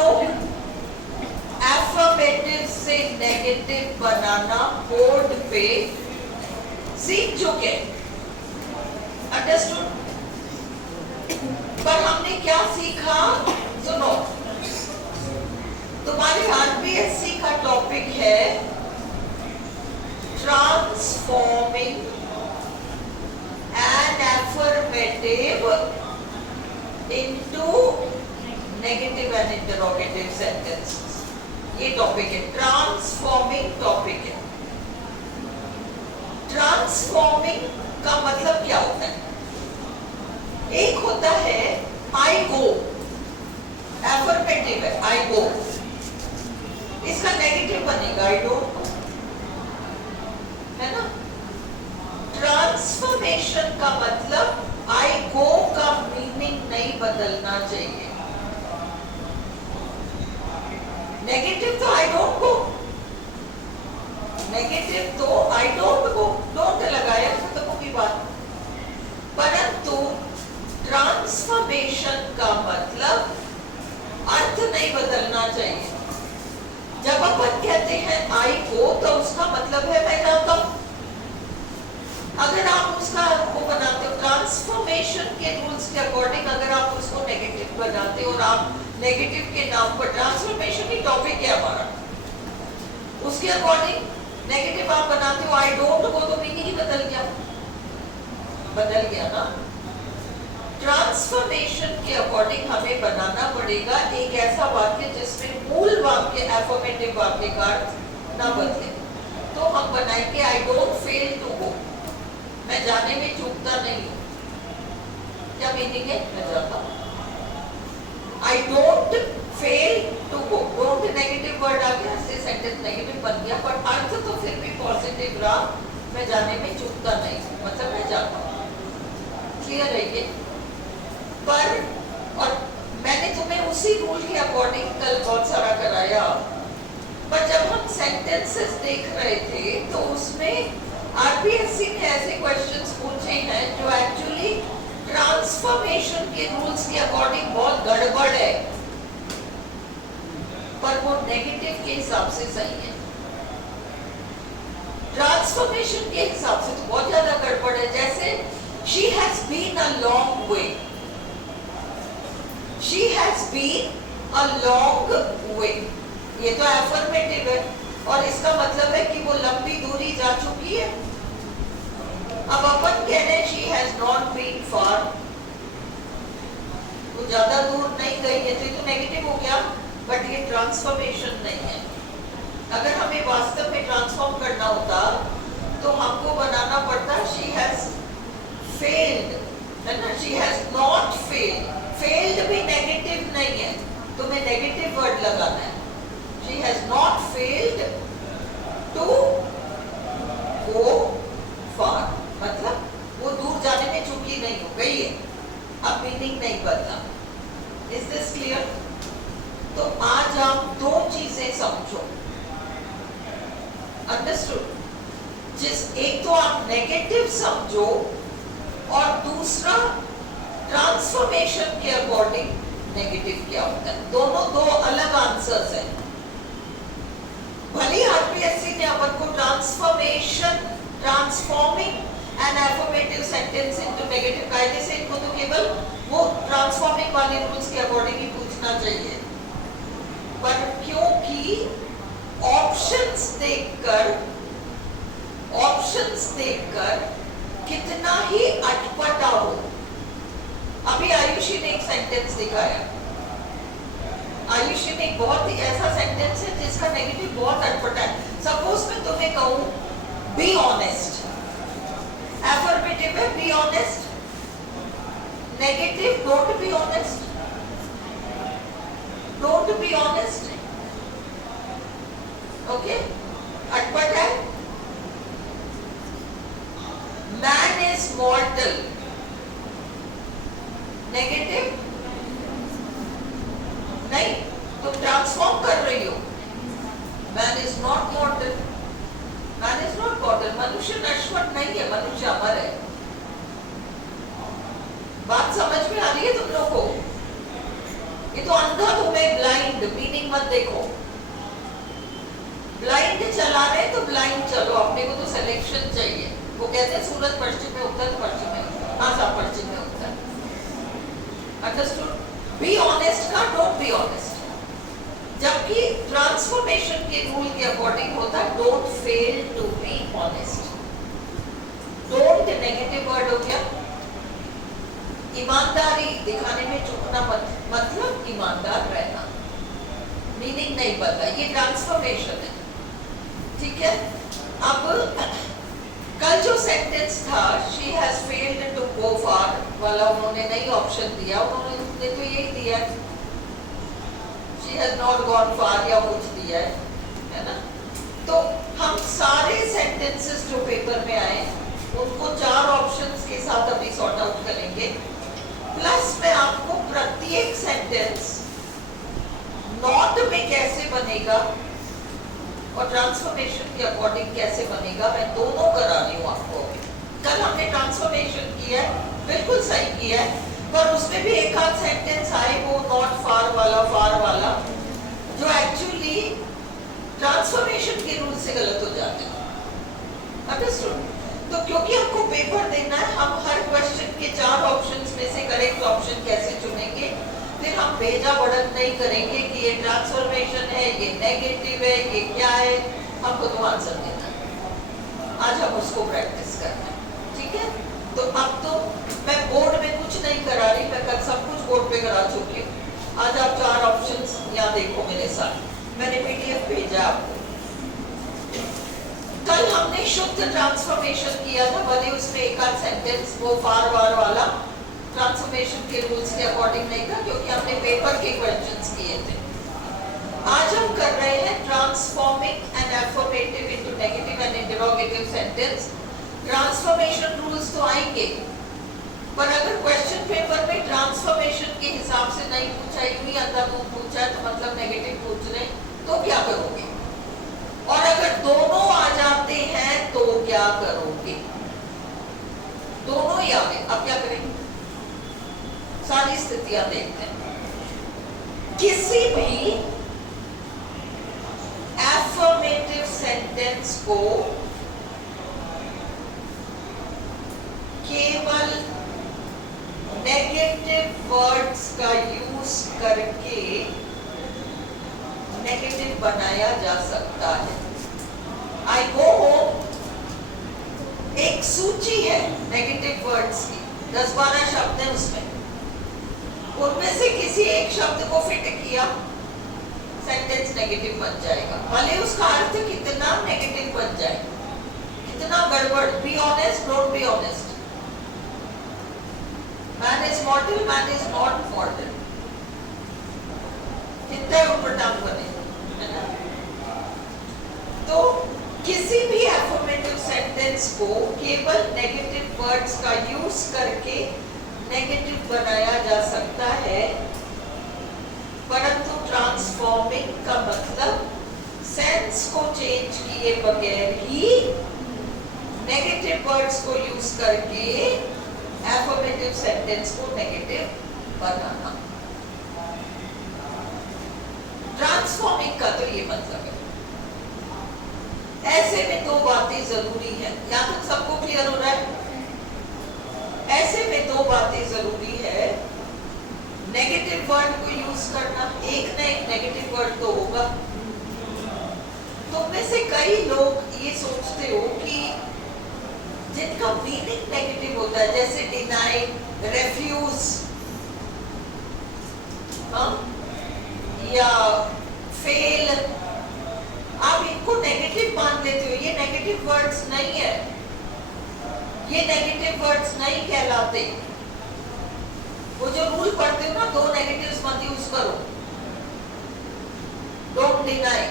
लोग एफर्मेटिव से नेगेटिव बनाना बोर्ड पे सीख चुके, अंडरस्टूड। पर हमने क्या सीखा, सुनो, तुम्हारे आरपीएससी का टॉपिक है transforming an affirmative into negative and interrogative sentences. ये टॉपिक है, ट्रांसफॉर्मिंग टॉपिक है। ट्रांसफॉर्मिंग का मतलब क्या होता है? एक होता है आई गो, एफर्मेटिव है आई गो, इसका नेगेटिव बनेगा आई डोंट, है ना। ट्रांसफॉर्मेशन का मतलब आई गो का मीनिंग नहीं बदलना चाहिए। नेगेटिव तो आई डोंट गो, नेगेटिव तो आई डोंट गो, डोंट लगाया खत्म होगी बात। परंतु ट्रांसफॉर्मेशन का मतलब अर्थ नहीं बदलना चाहिए। जब अपन कहते हैं आई गो तो उसका मतलब है मैं जाता हूं। अगर आप उसका वो बनाते हो ट्रांसफॉर्मेशन के रूल्स के अकॉर्डिंग, अगर आप उसको नेगेटिव बनाते हो और आप नेगेटिव के नाम पर, ट्रांसफॉर्मेशन ही टॉपिक है हमारा, उसके अकॉर्डिंग नेगेटिव आप बनाते हो आई डोंट गो, तो मीनिंग ही बदल गया, बदल गया ना। ट्रांसफॉर्मेशन के अकॉर्डिंग हमें बनाना पड़ेगा एक ऐसा वाक्य जिसमें मूल वाक्य एफर्मेटिव वाक्य का अर्थ ना बदले। तो हम बनाएंगे I don't fail to go, मैं जाने में चूकता नहीं हूं। क्या मीनिंग है? मैं जाता हूं। I don't fail to go, don't negative word आ गया, इससे सेंटेंस नेगेटिव बन गया, पर अर्थ तो फिर भी पॉजिटिव रहा, मैं जाने में चूकता नहीं, मतलब मैं जाता हूं। क्लियर है ये? पर और मैंने तुम्हें उसी रूल के अकॉर्डिंग कल बहुत सारा कराया, पर जब हम सेंटेंसेस देख रहे थे तो उसमें आरपीएससी ने ऐसे क्वेश्चंस पूछे हैं जो एक्चुअली ट्रांसफॉर्मेशन के रूल्स के अकॉर्डिंग बहुत गड़बड़ है, पर वो नेगेटिव के हिसाब से सही है। ट्रांसफॉर्मेशन के हिसाब से तो बहुत ज्यादा गड़बड़ है। जैसे she has been a long way, she has been a long way, ये तो एफर्मेटिव है और इसका मतलब है कि वो लंबी दूरी जा चुकी है। अब अपन कह रहे हैं she has not been far, वो ज्यादा दूर नहीं गई है, तो ये तो नेगेटिव हो गया, बट ये ट्रांसफॉर्मेशन नहीं है। अगर हमें वास्तव में ट्रांसफॉर्म करना होता तो हमको बनाना पड़ता she has failed, है ना, she has not failed, failed भी नेगेटिव नहीं है, तुम्हें नेगेटिव वर्ड लगाना है। she has not failed to go far, मतलब वो दूर जाने में चूकी नहीं हो गई है, अब मीनिंग नहीं बदला। Is this clear? तो आज आप दो चीजें समझो, अंडरस्टूड? एक तो आप नेगेटिव समझो और दूसरा ट्रांसफॉर्मेशन के अकॉर्डिंग नेगेटिव क्या होता है। दोनों दो अलग आंसर्स हैं। भले आरपीएससी ने अपन को transformation, transforming an affirmative sentence into negative, कायदे से इनको तो केवल वो ट्रांसफॉर्मिंग वाले रूल्स के अकॉर्डिंग ही पूछना चाहिए, पर क्योंकि ऑप्शंस देखकर कितना ही अटपटा हो। अभी आयुषी ने एक सेंटेंस दिखाया, आयुषी ने बहुत ही ऐसा सेंटेंस है जिसका नेगेटिव बहुत अटपटा है। सपोज मैं तुम्हें कहूं बी ऑनेस्ट, एफर्मेटिव है be honest, negative don't be honest, don't be honest, okay, अटपट है। मैन इज मॉर्टल, नेगेटिव नहीं, तुम ट्रांसफॉर्म कर रही हो। Man is not मॉर्टल, man is not मॉर्टल, मनुष्य नश्वर नहीं है, मनुष्य अमर है। बात समझ में आ रही है तुम लोग को? ये तो अंधा तुम्हें ब्लाइंड मीनिंग मत देखो, ब्लाइंड चला रहे तो ब्लाइंड चलो, अपने को तो सिलेक्शन चाहिए। वो कहते हैं सूरज पश्चिम में उगता तो पश्चिम में उगता, हाँ सब पश्चिम में उगता है। अंडरस्टूड? बी ऑनेस्ट का डोंट बी ऑनेस्ट, जबकि ट्रांसफॉर्मेशन के रूल के अकॉर्डिंग होता है don't fail to be honest. Don't negative word हो गया, ईमानदारी दिखाने में चूकना मत, मतलब ईमानदार रहना, मीनिंग नहीं बदला, ये ट्रांसफॉर्मेशन है, ठीक है। अब कल जो सेंटेंस था she has failed to go far वाला उन्होंने नहीं ऑप्शन दिया, उन्होंने तो यही दिया है she has not gone far या कुछ दिया है ना। तो हम सारे सेंटेंसेस जो पेपर में आए उनको 4 ऑप्शंस के साथ अभी सॉर्ट आउट करेंगे, प्लस मैं आपको प्रत्येक सेंटेंस नॉट में कैसे बनेगा और ट्रांसफॉर्मेशन के अकॉर्डिंग कैसे बनेगा मैं दोनों करा रही हूँ आपको। कल हमने ट्रांसफॉर्मेशन किया है, बिल्कुल सही किया है, पर उसमें भी एक आध सेंटेंस आए वो नॉट फार वाला जो एक्चुअली ट्रांसफॉर्मेशन के रूल से गलत हो जाते हैं। अंडरस्टूड? तो क्योंकि हमको पेपर देना है, हम हर क्वेश्चन के 4 ऑप्शंस में से करेक्ट ऑप्शन कैसे चुनेंगे, फिर हम भेजा बढ़त नहीं करेंगे कि ये ट्रांसफॉर्मेशन है, ये नेगेटिव है, ये क्या है, हमको तो आंसर देना है। आज हम उसको प्रैक्टिस करना है, ठीक है। तो अब तो मैं बोर्ड में कुछ नहीं करा रही, मैं कल सब कुछ बोर्ड पे करा चुकी हूँ। आज आप 4 ऑप्शंस यहाँ देखो मेरे साथ, मैंने पीडीएफ भेजा आपको। कल हमने शुद्ध ट्रांसफॉर्मेशन किया था, भले उसमें एक आध सेंटेंस वो फार वार वाला ट्रांसफॉर्मेशन के रूल्स के अकॉर्डिंग नहीं था, क्योंकि हमने पेपर के क्वेश्चंस किए थे। आज हम कर रहे हैं transforming an affirmative into negative and interrogative sentence. Transformation rules तो आएंगे, पर अगर क्वेश्चन पेपर में ट्रांसफॉर्मेशन के हिसाब से नहीं पूछा, यूं ही अंधाधुंध पूछा है तो मतलब नेगेटिव पूछ रहे, तो क्या करोगे? और अगर दोनों आ जाते हैं तो क्या करोगे? दोनों ही आ गए, अब क्या करेंगे? सारी स्थितियां देखते हैं। किसी भी एफर्मेटिव सेंटेंस को केवल नेगेटिव वर्ड्स का यूज करके नेगेटिव बनाया जा सकता है। आई गो होम एक सूची है नेगेटिव वर्ड्स की, 10-12 शब्द है उसमें, उनमें से किसी एक शब्द को फिट किया, सेंटेंस नेगेटिव बन जाएगा, भले उसका अर्थ कितना नेगेटिव बन जाए, कितना गड़बड़। B honest, don't be honest. Man is mortal, man is not मॉर्टल, कितना उटपटांग बने, है ना। तो किसी भी एफर्मेटिव सेंटेंस को केवल नेगेटिव वर्ड्स का यूज करके नेगेटिव बनाया जा सकता है, परंतु ट्रांसफॉर्मिंग का मतलब सेंस को चेंज किए बगैर ही नेगेटिव वर्ड्स को यूज करके एफर्मेटिव सेंटेंस को नेगेटिव बनाना। ट्रांसफॉर्मिंग का तो ये मतलब है। ऐसे में 2 बातें जरूरी है, या तो सबको क्लियर हो रहा है? ऐसे में 2 बातें जरूरी है, नेगेटिव वर्ड को यूज करना, एक ना एक नेगेटिव वर्ड तो होगा। तुम में से कई लोग ये सोचते हो कि जिनका मीनिंग नेगेटिव होता है, जैसे डिनाई, रेफ्यूज, या फेल, आप इनको नेगेटिव मान लेते हो। ये नेगेटिव वर्ड्स नहीं है, ये नेगेटिव वर्ड्स नहीं कहलाते। वो जो रूल पढ़ते हो ना, 2 नेगेटिव्स मत यूज करो। Don't deny,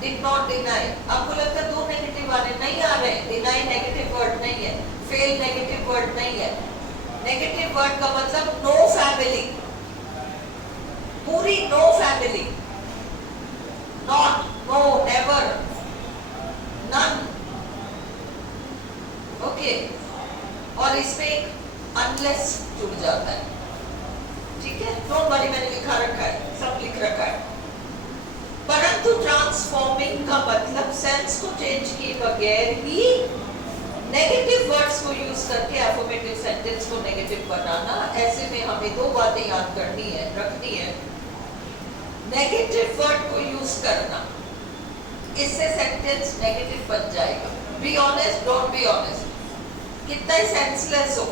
did not deny, आपको लगता है 2 नेगेटिव आ रहे, नहीं आ रहे। डिनाई नेगेटिव वर्ड नहीं है, फेल नेगेटिव वर्ड नहीं है। नेगेटिव वर्ड का मतलब नो फैमिली, पूरी no family, not, no, never, none, okay. और इसमें एक अनलेस जुड़ जाता है, ठीक है। डोंट वरी, मैंने लिखा रखा है, सब लिख रखा है। परंतु ट्रांसफॉर्मिंग का मतलब सेंस को चेंज किए बगैर ही नेगेटिव वर्ड्स को यूज करके एफर्मेटिव सेंटेंस को नेगेटिव बनाना। ऐसे में हमें दो बातें याद करनी है, रखनी है। नेगेटिव वर्ड को यूज करना, इससे सेंटेंस नेगेटिव बन जाएगा। B honest, don't be honest, कितना ही सेंसलेस हो।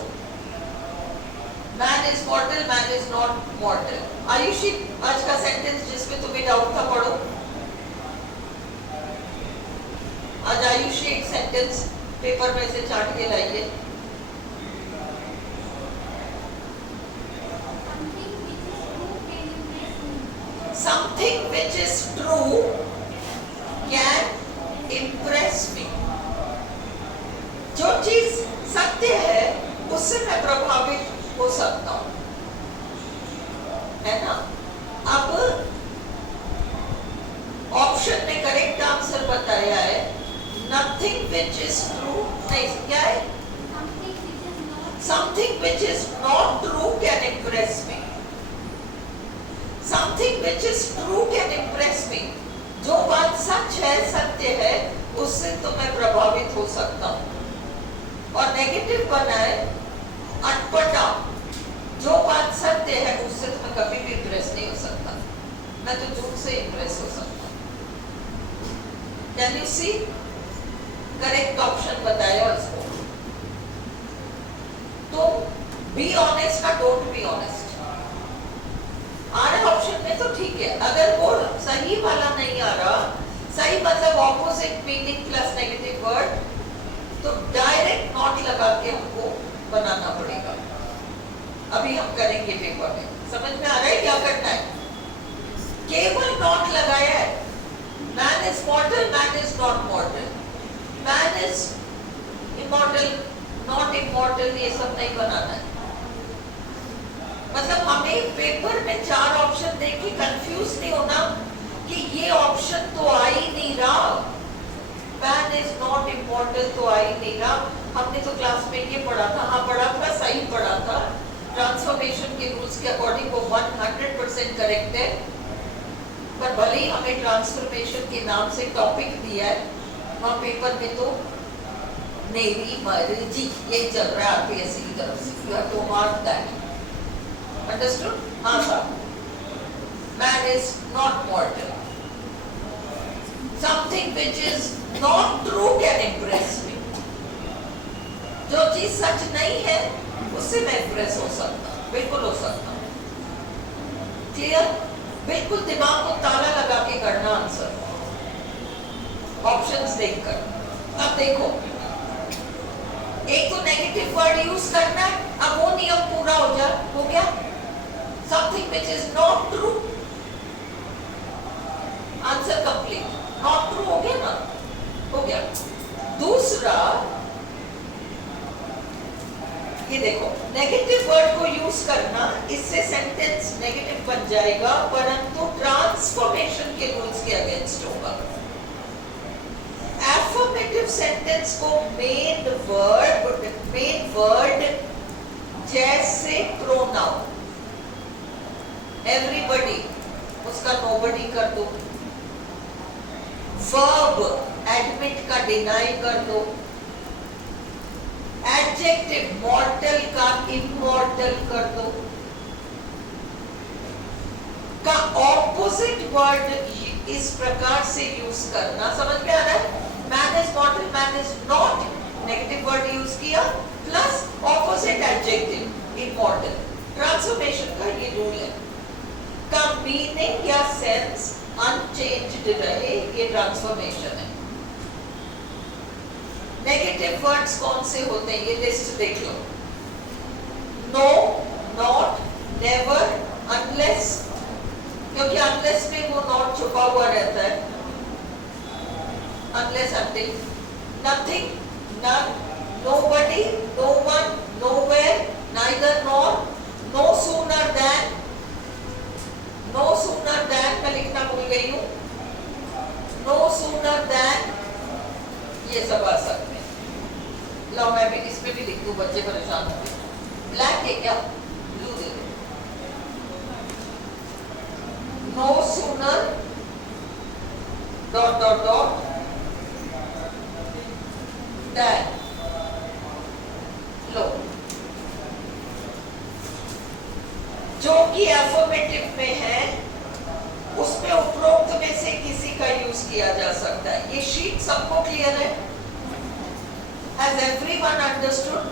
Man is mortal, man is not मॉर्टल। Ayushi, आज का सेंटेंस जिसमें तुम्हें डाउट था पढ़ो। आज आयुषी एक सेंटेंस पेपर में से चाट के लाइए। Something which is true can impress me. जो चीज सत्य है उससे मैं प्रभावित हो सकता हूं, है ना। अब ऑप्शन में करेक्ट आंसर बताया है nothing which is true, नहीं क्या है, something which is not true can impress me. Something which is true can impress me. जो बात सच है, सत्य है, उससे तो मैं प्रभावित हो सकता हूँ। और नेगेटिव बना है अटपटा, जो बात सत्य है उससे तो मैं कभी भी इम्प्रेस नहीं हो सकता, मैं तो झूठ से इम्प्रेस हो सकता हूँ। Can you see, correct option बताया उसको। तो बी ऑनेस्ट का डोंट बी ऑनेस्ट आ रहा ऑप्शन में तो ठीक है। अगर वो सही वाला नहीं आ रहा, सही मतलब opposite meaning plus negative word, तो डायरेक्ट नॉट लगा के हमको बनाना पड़ेगा। अभी हम करेंगे पेपर में, समझ में आ रहा है क्या करना है। केवल नॉट लगाया है, man is mortal, man is not मॉर्टल, man is immortal, not immortal, ये सब नहीं बनाना है। मतलब हमें पेपर में चार ऑप्शन देख के कंफ्यूज नहीं होना कि ये ऑप्शन तो आ ही नहीं रहा, मैन इज नॉट इमॉर्टल तो आ ही नहीं रहा। हमने तो क्लास में ये पढ़ा था, हाँ पढ़ा था, सही पढ़ा था, ट्रांसफॉर्मेशन के रूल्स के अकॉर्डिंग वो 100% करेक्ट है। पर भले ही हमें ट्रांसफॉर्मेशन के नाम से टॉपिक दिया है, वहाँ पेपर में तो नेवी मर्जी ये चल रहा है आरपीएससी की तरफ से, you have to mark that. Understood? हाँ साहब। Man is not mortal. Something which is not true can impress me. जो चीज सच नहीं है उससे मैं इम्प्रेस हो सकता हूँ, बिल्कुल हो सकता हूँ। क्लियर? बिल्कुल दिमाग को ताला लगा के करना आंसर, ऑप्शंस देखकर। अब देखो, एक तो नेगेटिव वर्ड यूज करना है, अब वो नियम पूरा हो जाए, हो गया। Something which is not true, answer complete. Not true हो गया ना, हो गया। दूसरा ये देखो, नेगेटिव वर्ड को यूज करना, इससे सेंटेंस नेगेटिव बन जाएगा, परंतु ट्रांसफॉर्मेशन के रूल्स के अगेंस्ट होगा। एफर्मेटिव सेंटेंस को मेन वर्ड जैसे प्रोनाउन एवरीबॉडी, उसका नोबडी कर दो। वर्ब एडमिट का डिनाई कर दो। एडजेक्टिव मॉर्टल का इमॉर्टल कर दो। का ऑपोजिट वर्ड इस प्रकार से यूज करना, समझ में आ रहा है। Man is mortal, man is not, negative word use किया, plus opposite adjective immortal. Transformation का ये रूल है, का मीनिंग या सेंस अनचेंज्ड रहे, ये ट्रांसफॉर्मेशन है। नेगेटिव वर्ड्स कौन से होते हैं, ये लिस्ट देख लो। नो, नॉट, नेवर, अनलेस, क्योंकि अनलेस में वो नॉट छुपा हुआ रहता है। Unless, until, nothing, none, nobody, no one, nowhere, neither nor, no sooner than, no sooner than मैं लिखना भूल गई हूँ, नो सूनर देन, ये सब आ सकते हैं। लो मैं भी इसमें भी लिख दूं, बच्चे परेशान होंगे। ब्लैक है क्या, ब्लू दे दो। no sooner dot dot dot than लो जो कि एफर्मेटिव में है उसमें उपरोक्त में से किसी का यूज किया जा सकता है। ये शीट सबको क्लियर है? Has everyone understood?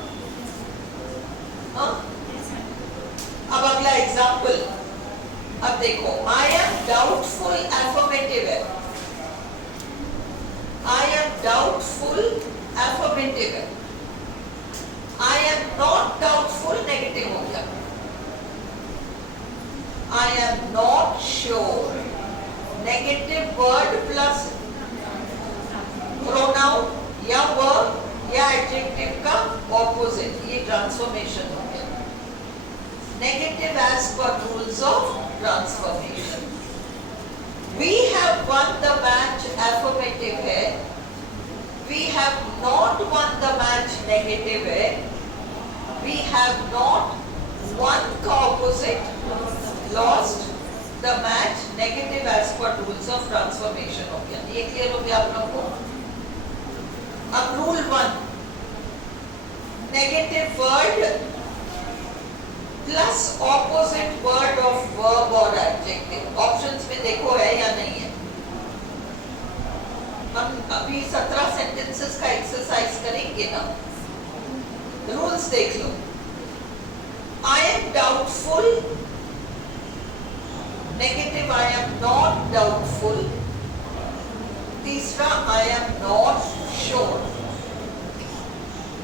हाँ? अब अगला एग्जाम्पल, अब देखो, I am doubtful affirmative है, I am doubtful affirmative है, I am not doubtful negative हो गया, I am not sure negative word plus pronoun या वर्ब या एडजेक्टिव का ऑपोजिट, ये ट्रांसफॉर्मेशन हो गया। Negative as per rules of transformation. We have won the match affirmative है, we have not won the match negative है, we have not won का opposite lost the match negative as per rules of transformation हो गया। ये clear हो गया आप लोगों को? अब rule 1, negative word plus opposite word of verb और एडजेक्टिव। ऑप्शंस में देखो है या नहीं है? हम अभी 17 सेंटेंसेस का एक्सरसाइज करेंगे ना, रूल्स देख लो। I am doubtful negative I am not doubtful, तीसरा I am not sure।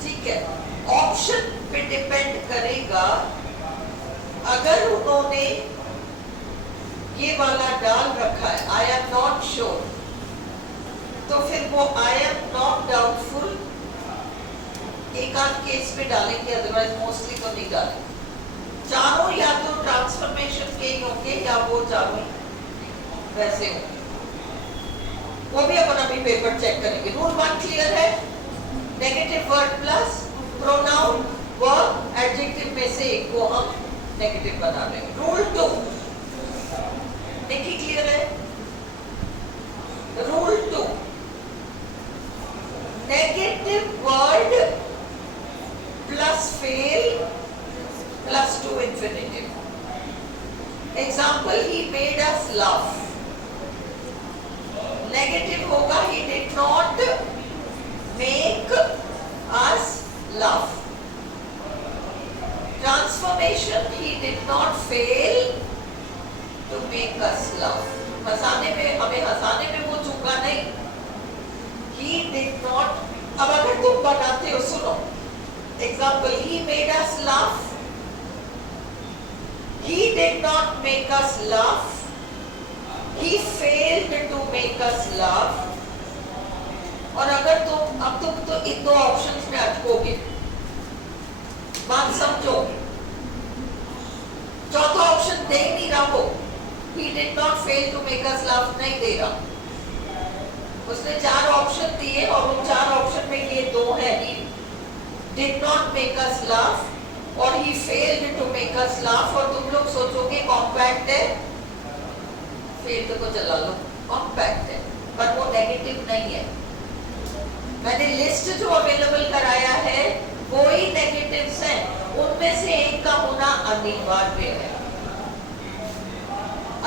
ठीक है, ऑप्शन पे डिपेंड करेगा। अगर उन्होंने ये वाला डाल रखा है I am not sure, तो फिर वो I am not doubtful एक आध केस में डालेंगे, अदरवाइज मोस्टली तो नहीं डालेंगे। चारों या तो ट्रांसफॉर्मेशन के ही होंगे या वो चारों वैसे होंगे, वो भी अपन अभी पेपर चेक करेंगे। रूल 1 क्लियर है? Negative word plus pronoun verb adjective में से एक को हम नेगेटिव बना लेंगे। रूल 2 देखिए क्लियर है? Rule 2, negative word plus fail plus to infinitive. Example, he made us laugh. Negative होगा he did not make us laugh. Transformation, he did not fail to make us laugh. हंसाने में, हमें हंसाने में वो चूका नहीं। He did not, अब अगर तुम बनाते हो, सुनो example, he made us laugh, he did not make us laugh, he failed to make us laugh। और अगर तुम अब तुम तो इन दो ऑप्शंस में अटकोगे, बात समझो। चौथा ऑप्शन दे नहीं रहा वो, he did not fail to make us laugh नहीं दे रहा। उसने 4 ऑप्शन दिए और उन 4 ऑप्शन में ये 2 है, he did not make us laugh और he failed to make us laugh। और तुम लोग सोचोगे कॉम्पैक्ट है, failed को चला लो, कॉम्पैक्ट है, पर वो नेगेटिव नहीं है। मैंने लिस्ट जो अवेलेबल कराया है वो ही नेगेटिव्स हैं, उनमें से एक का होना अनिवार्य है।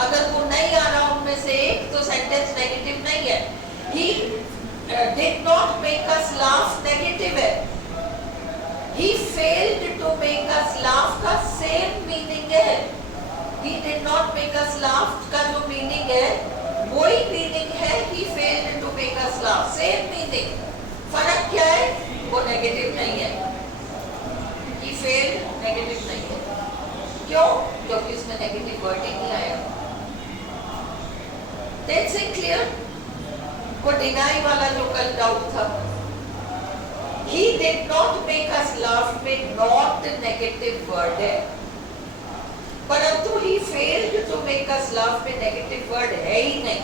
अगर वो नहीं आ रहा उनमें से एक, तो सेंटेंस नेगेटिव नहीं है। He did not make us laugh negative है, he failed to make us laugh का सेम मीनिंग है। he did not make us laugh का जो मीनिंग है वही मीनिंग है he failed to make us laugh, same meaning. फर्क क्या है? वो नेगेटिव नहीं है, he failed नेगेटिव नहीं है। क्यों? क्योंकि इसमें नेगेटिव वर्ड ही नहीं आया। That's it clear? वो डिनाई वाला जो कल डाउट था, he did not make us laugh में not नेगेटिव वर्ड है, परंतु he failed to make us laugh में नेगेटिव वर्ड है ही नहीं।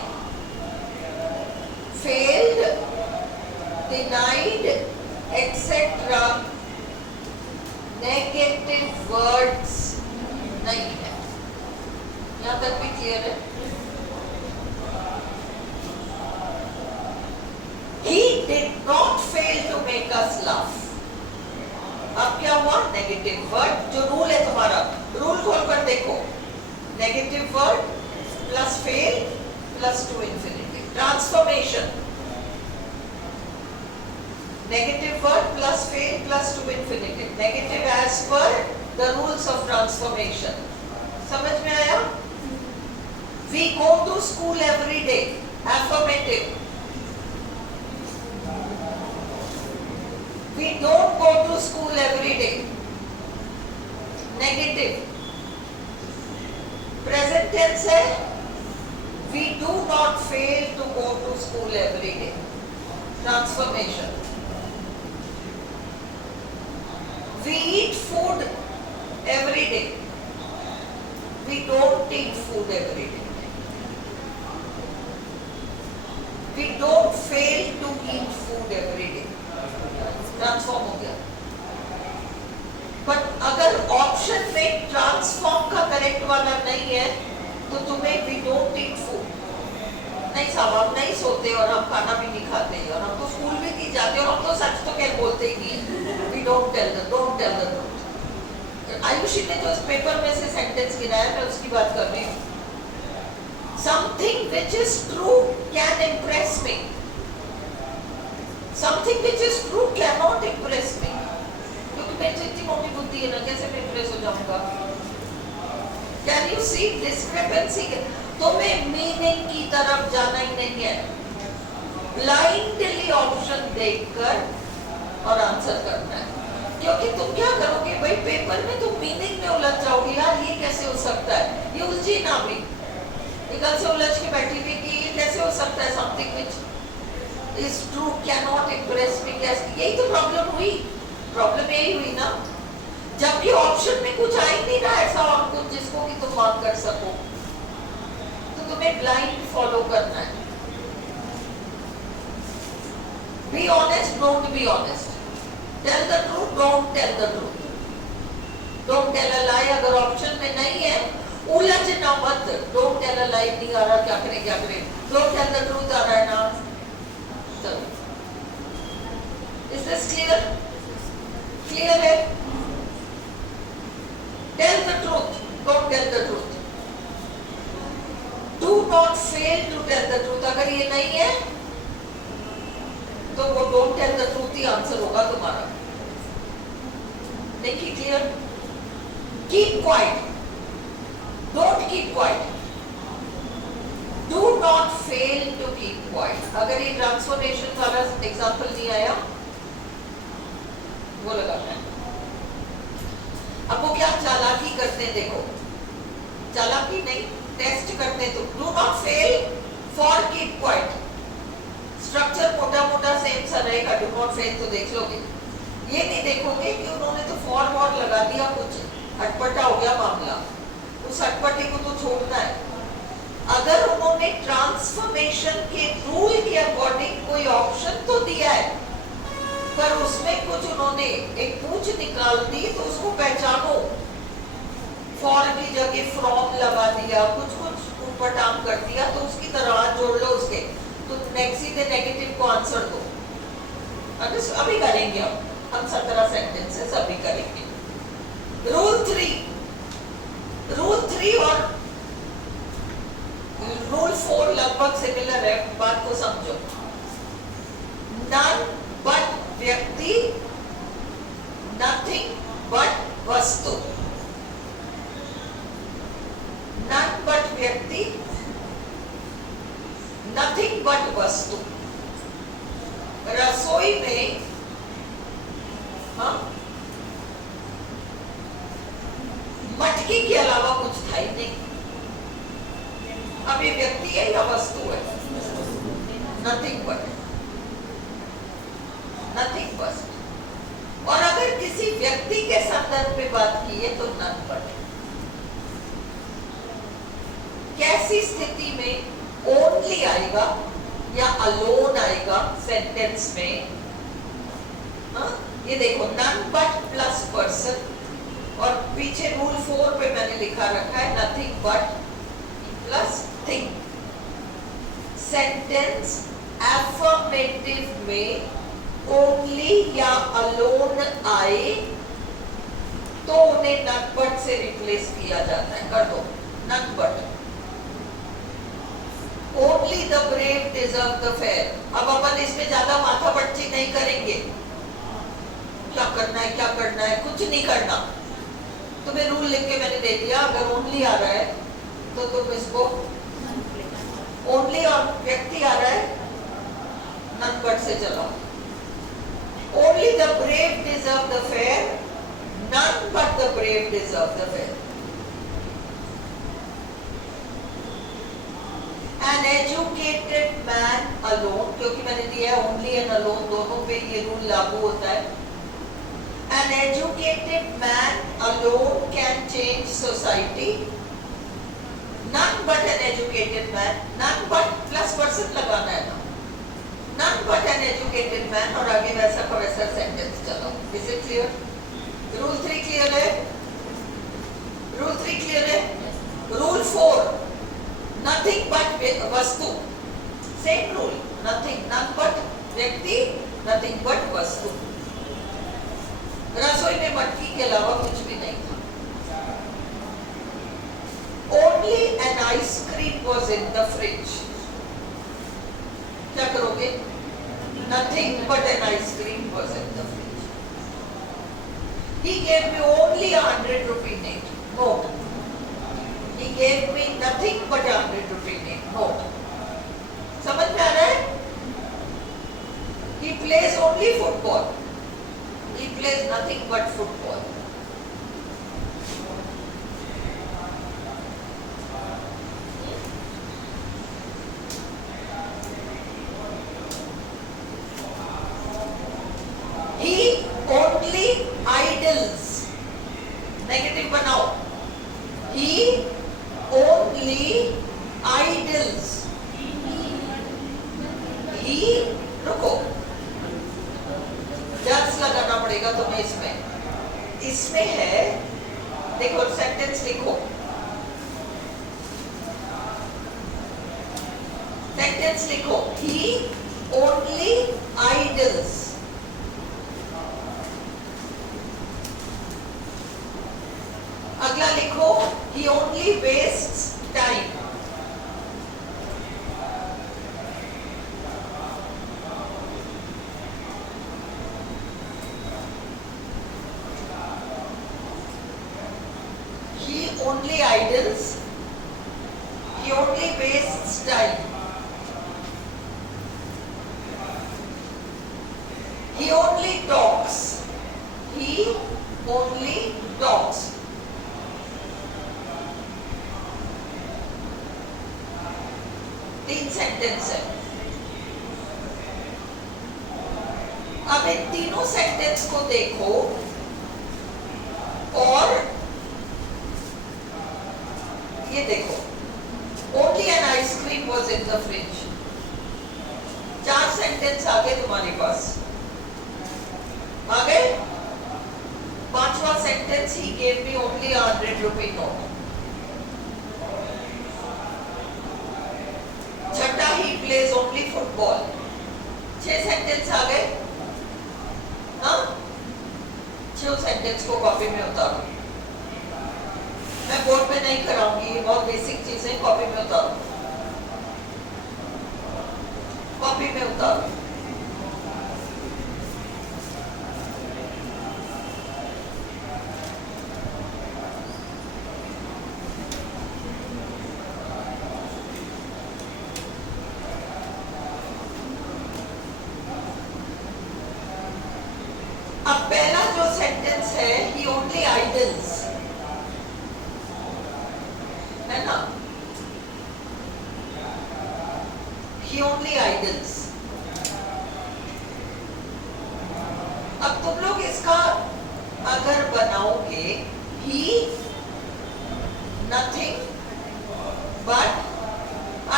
failed, denied, etc. Negative words नहीं है। यहाँ तक भी क्लियर है? He did not fail to make us laugh. अब क्या हुआ? नेगेटिव वर्ड, जो रूल है तुम्हारा, रूल खोल कर देखो, negative word plus fail plus to infinitive, transformation, negative word plus fail plus to infinitive, negative as per the rules of transformation. समझ में आया? We go to school every day, affirmative. We don't go to school every day, negative. Present tense है, we do not fail to go to school every day, transformation. We eat food every day, we don't eat food every day. We don't fail to eat food every day, transform हो गया। But अगर option में transform का correct वाला नहीं है तो तुम्हें वी डोंट ईट फूड, नहीं साहब हम नहीं सोते और हम खाना भी नहीं खाते और हम तो स्कूल भी नहीं जाते और हम तो सच तो क्या बोलते ही नहीं है, we don't tell the truth. Ayushi ने जो इस पेपर में से सेंटेंस गिनाया मैं उसकी बात कर रही हूँ। Something which is true can impress me, something which is true cannot impress me, क्योंकि मेरी तो इतनी मोटी बुद्धि है ना, कैसे मैं impress हो जाऊंगा? Can you see discrepancy? तुम्हें मीनिंग की तरफ जाना ही नहीं है, ब्लाइंडली ऑप्शन देखकर और आंसर करना है। क्योंकि तुम क्या करोगे भाई, पेपर में तुम मीनिंग में उलझ जाओगे, यार ये कैसे हो सकता है, ये उलझी ना भी निकल से उलझ के बैठी हुई कि ये कैसे हो सकता है, something which is true cannot impress me, यही तो प्रॉब्लम हुई, प्रॉब्लम यही हुई ना, जबकि ऑप्शन में कुछ आ ही नहीं रहा ऐसा और कुछ जिसको कि तुम मार्क कर सको, तो तुम्हें ब्लाइंड फॉलो करना है। Be honest, don't be honest, tell the truth, don't tell the truth, don't tell a lie. अगर ऑप्शन में नहीं है उलझना मत, डोंट टेल अ लाई नहीं आ रहा, क्या करें क्या करें, डोंट टेल द ट्रूथ आ रहा है ना। Is this clear? Clear है? Tell the truth, don't tell the truth. Do not fail to tell the truth. अगर ये नहीं है तो वो don't tell the truth he answer होगा तुम्हारा। देखिए clear? Keep quiet. Don't keep quiet. Do not fail to keep quiet. अगर ये ट्रांसफॉर्मेशन वाला एग्जाम्पल नहीं आया वो लगाना है। अब वो क्या चालाकी करते हैं देखो, चालाकी नहीं टेस्ट करते हैं, तो do not fail for keep quiet, structure मोटा मोटा सेम सा रहेगा, डू नॉट फेल तो देख लोगे, ये नहीं देखोगे कि उन्होंने तो फॉर वॉर लगा दिया, कुछ अटपटा हो गया मामला, उस अटपटे को तो छोड़ना है। अगर उन्होंने ट्रांसफॉर्मेशन के रूल के अकॉर्डिंग कोई ऑप्शन तो दिया है पर उसमें कुछ उन्होंने एक पूछ निकाल दी तो उसको पहचानो, फॉर की जगह फ्रॉम लगा दिया, कुछ कुछ ऊपर-टांग कर दिया, तो उसकी तरह हाथ जोड़ लो उसके, तो सीधे नेगेटिव को आंसर दो। अभी करेंगे हम 17 सेंटेंसेस अभी करेंगे। रूल 3 और रूल 4 लगभग सिमिलर है, बात को समझो। नन बट व्यक्ति, नथिंग बट वस्तु, नन बट व्यक्ति, नथिंग बट वस्तु। रसोई में मटकी के अलावा कुछ था ही नहीं। अब ये व्यक्ति है या वस्तु है? Nothing but, nothing but. और अगर किसी व्यक्ति के संदर्भ में बात की है तो नन बट। कैसी स्थिति में ओनली आएगा या अलोन आएगा सेंटेंस में? ये देखो, नन बट प्लस पर्सन, और पीछे रूल 4 पे मैंने लिखा रखा है नथिंग बट सेंटेंस एफर्मेटिव में ओनली या अलोन आए तो उन्हें नॉट बट से रिप्लेस किया जाता है। कर दो not but. Only the brave deserve the fair. अब अपन इसमें ज्यादा माथा पच्ची नहीं करेंगे। क्या करना है क्या करना है, कुछ नहीं करना। तुम्हें रूल लिख के मैंने दे दिया। अगर ओनली आ रहा है तो तुम इसको ओनली और व्यक्ति आ रहा है नॉट बट से चलाओ। Only the brave deserve the fair, not but the brave deserve the fair. An educated man alone, क्योंकि मैंने दिया है only and alone, दोनों पे ये रूल लागू होता है। An educated man alone can change society. None but an educated man, none but plus person लगाना है ना। None but an educated man और आगे वैसा का वैसा सेंटेंस चलो। Is it clear? Rule 3 clear है? Rule 3 clear है? Rule 4 nothing but वस्तु। Same rule. nothing, none but व्यक्ति, nothing but वस्तु। रसोई में मटकी के अलावा कुछ भी नहीं था। Only an ice cream was in the fridge. क्या करोगे? Nothing but an ice cream was in the fridge. He gave me only 100 rupee note. He gave me nothing but 100 rupee note. समझ में आ रहा है? He plays only football. He plays nothing but football. He only idles. Negative बनाओ. He only idles. He रुको, just लगाना पड़ेगा तुम्हें इसमें। इसमें है, देखो सेंटेंस लिखो। सेंटेंस लिखो। He only idles. अगला लिखो। He only wastes time. He only idles. He only wastes time. He only talks. He only talks. तीन सेंटेंस है। अब इन तीनों सेंटेंस को देखो और ये देखो। Only an ice cream was in the fridge. 4 sentence आ गए तुम्हारे पास। आ गए? 5वां sentence he gave me only 100 rupee note. छठा he plays only football. 6 sentence आ गए। हाँ? 6 सेंटेंस को कॉपी में उतारो। मैं बोर्ड पे नहीं कराऊंगी, ये बहुत बेसिक चीजें कॉपी में उतारो। कॉपी में उतारो। अब पहला जो सेंटेंस है he only idles, है ना? He only idles. अब तुम लोग इसका अगर बनाओगे he nothing but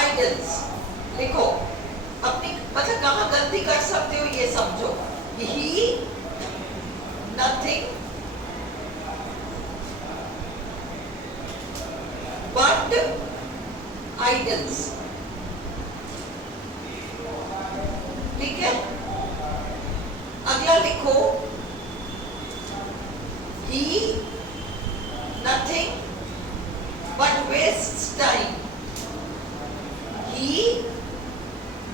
idles, लिखो। अपनी मतलब कहाँ गलती कर सकते हो ये समझो। he nothing but idles. wastes time. He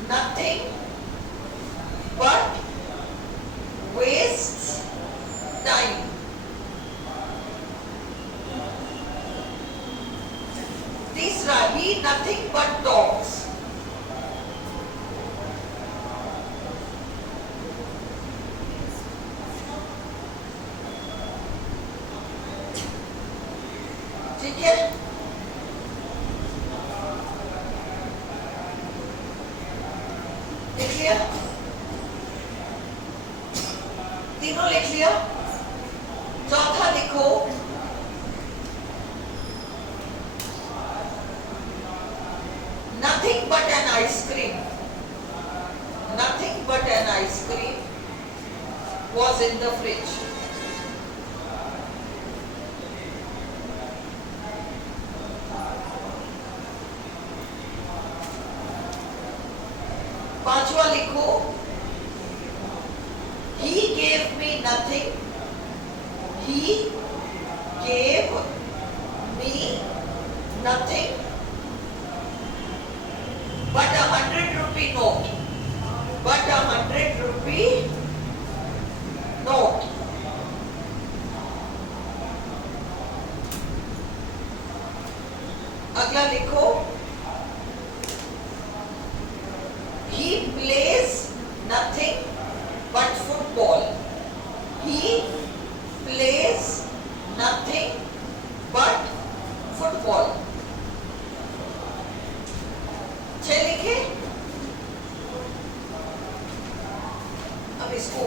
nothing but wastes time. तीसरा, he nothing but talks. ठीक है, लिख लिया, तीनों लिख लिया। चौथा लिखो, nothing but an ice cream. Nothing but an ice cream was in the fridge. पांचवा लिखो, he gave me nothing. He gave me nothing but a 100 rupee note. But a 100 rupee note. अगला लिखो, he plays nothing but football. He plays nothing but football. छह लिखे। अब इसको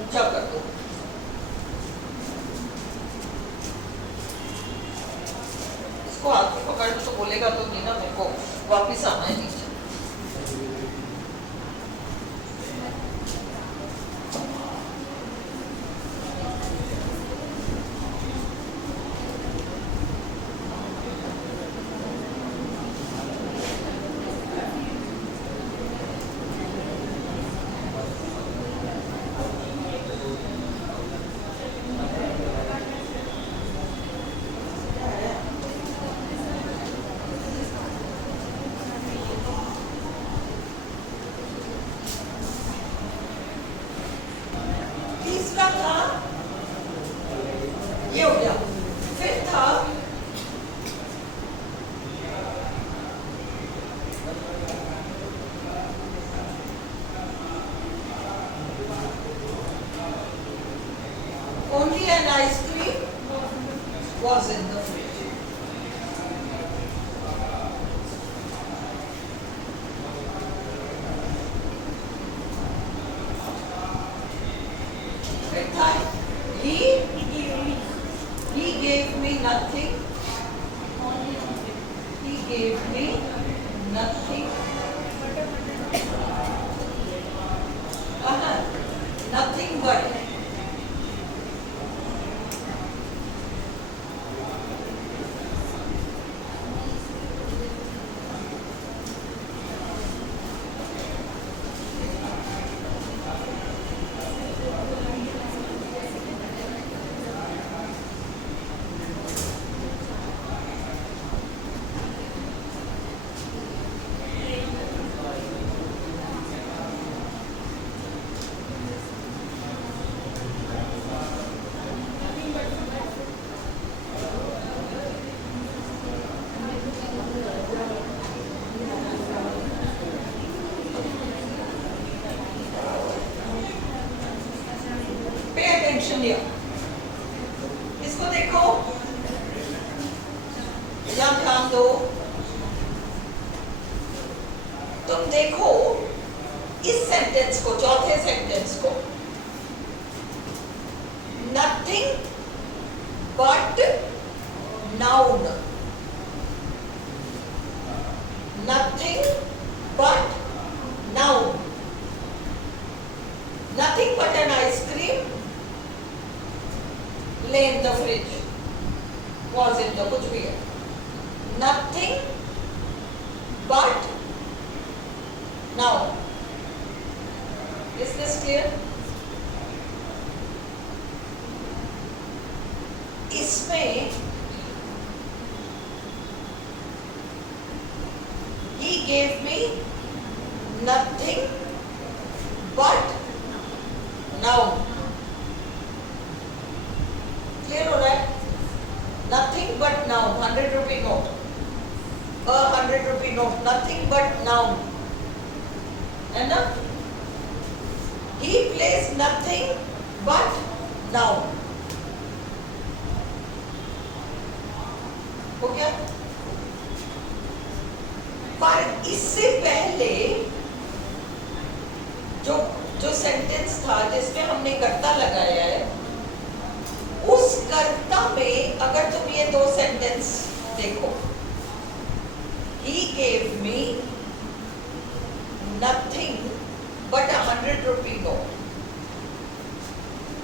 ऊंचा कर दो। इसको हाथ में पकड़ तो बोलेगा तो नहीं ना, मेरे को वापिस आना है नीचे। तीसरा था, ये हो गया। फिर था only an ice cream was in the fridge. फिर था, he gave me nothing. He gave me nothing. Nothing but. लिया। इसको देखो, यहाँ ध्यान दो। तुम देखो इस सेंटेंस को, चौथे सेंटेंस को, nothing but noun, nothing but noun, nothing but an ice cream lay in the fridge, was in the, कुछ भी है, nothing but noun. Is this clear? इसमें gave me nothing but noun. Clear हो रहा है? Nothing but noun. 100 rupee note. A 100 rupee note. Nothing but noun. है ना? He plays nothing but noun. हो गया? पर इससे पहले जो सेंटेंस था जिसमें हमने कर्ता लगाया है, उस कर्ता में अगर तुम ये दो सेंटेंस देखो, He gave me nothing but 100 rupee note.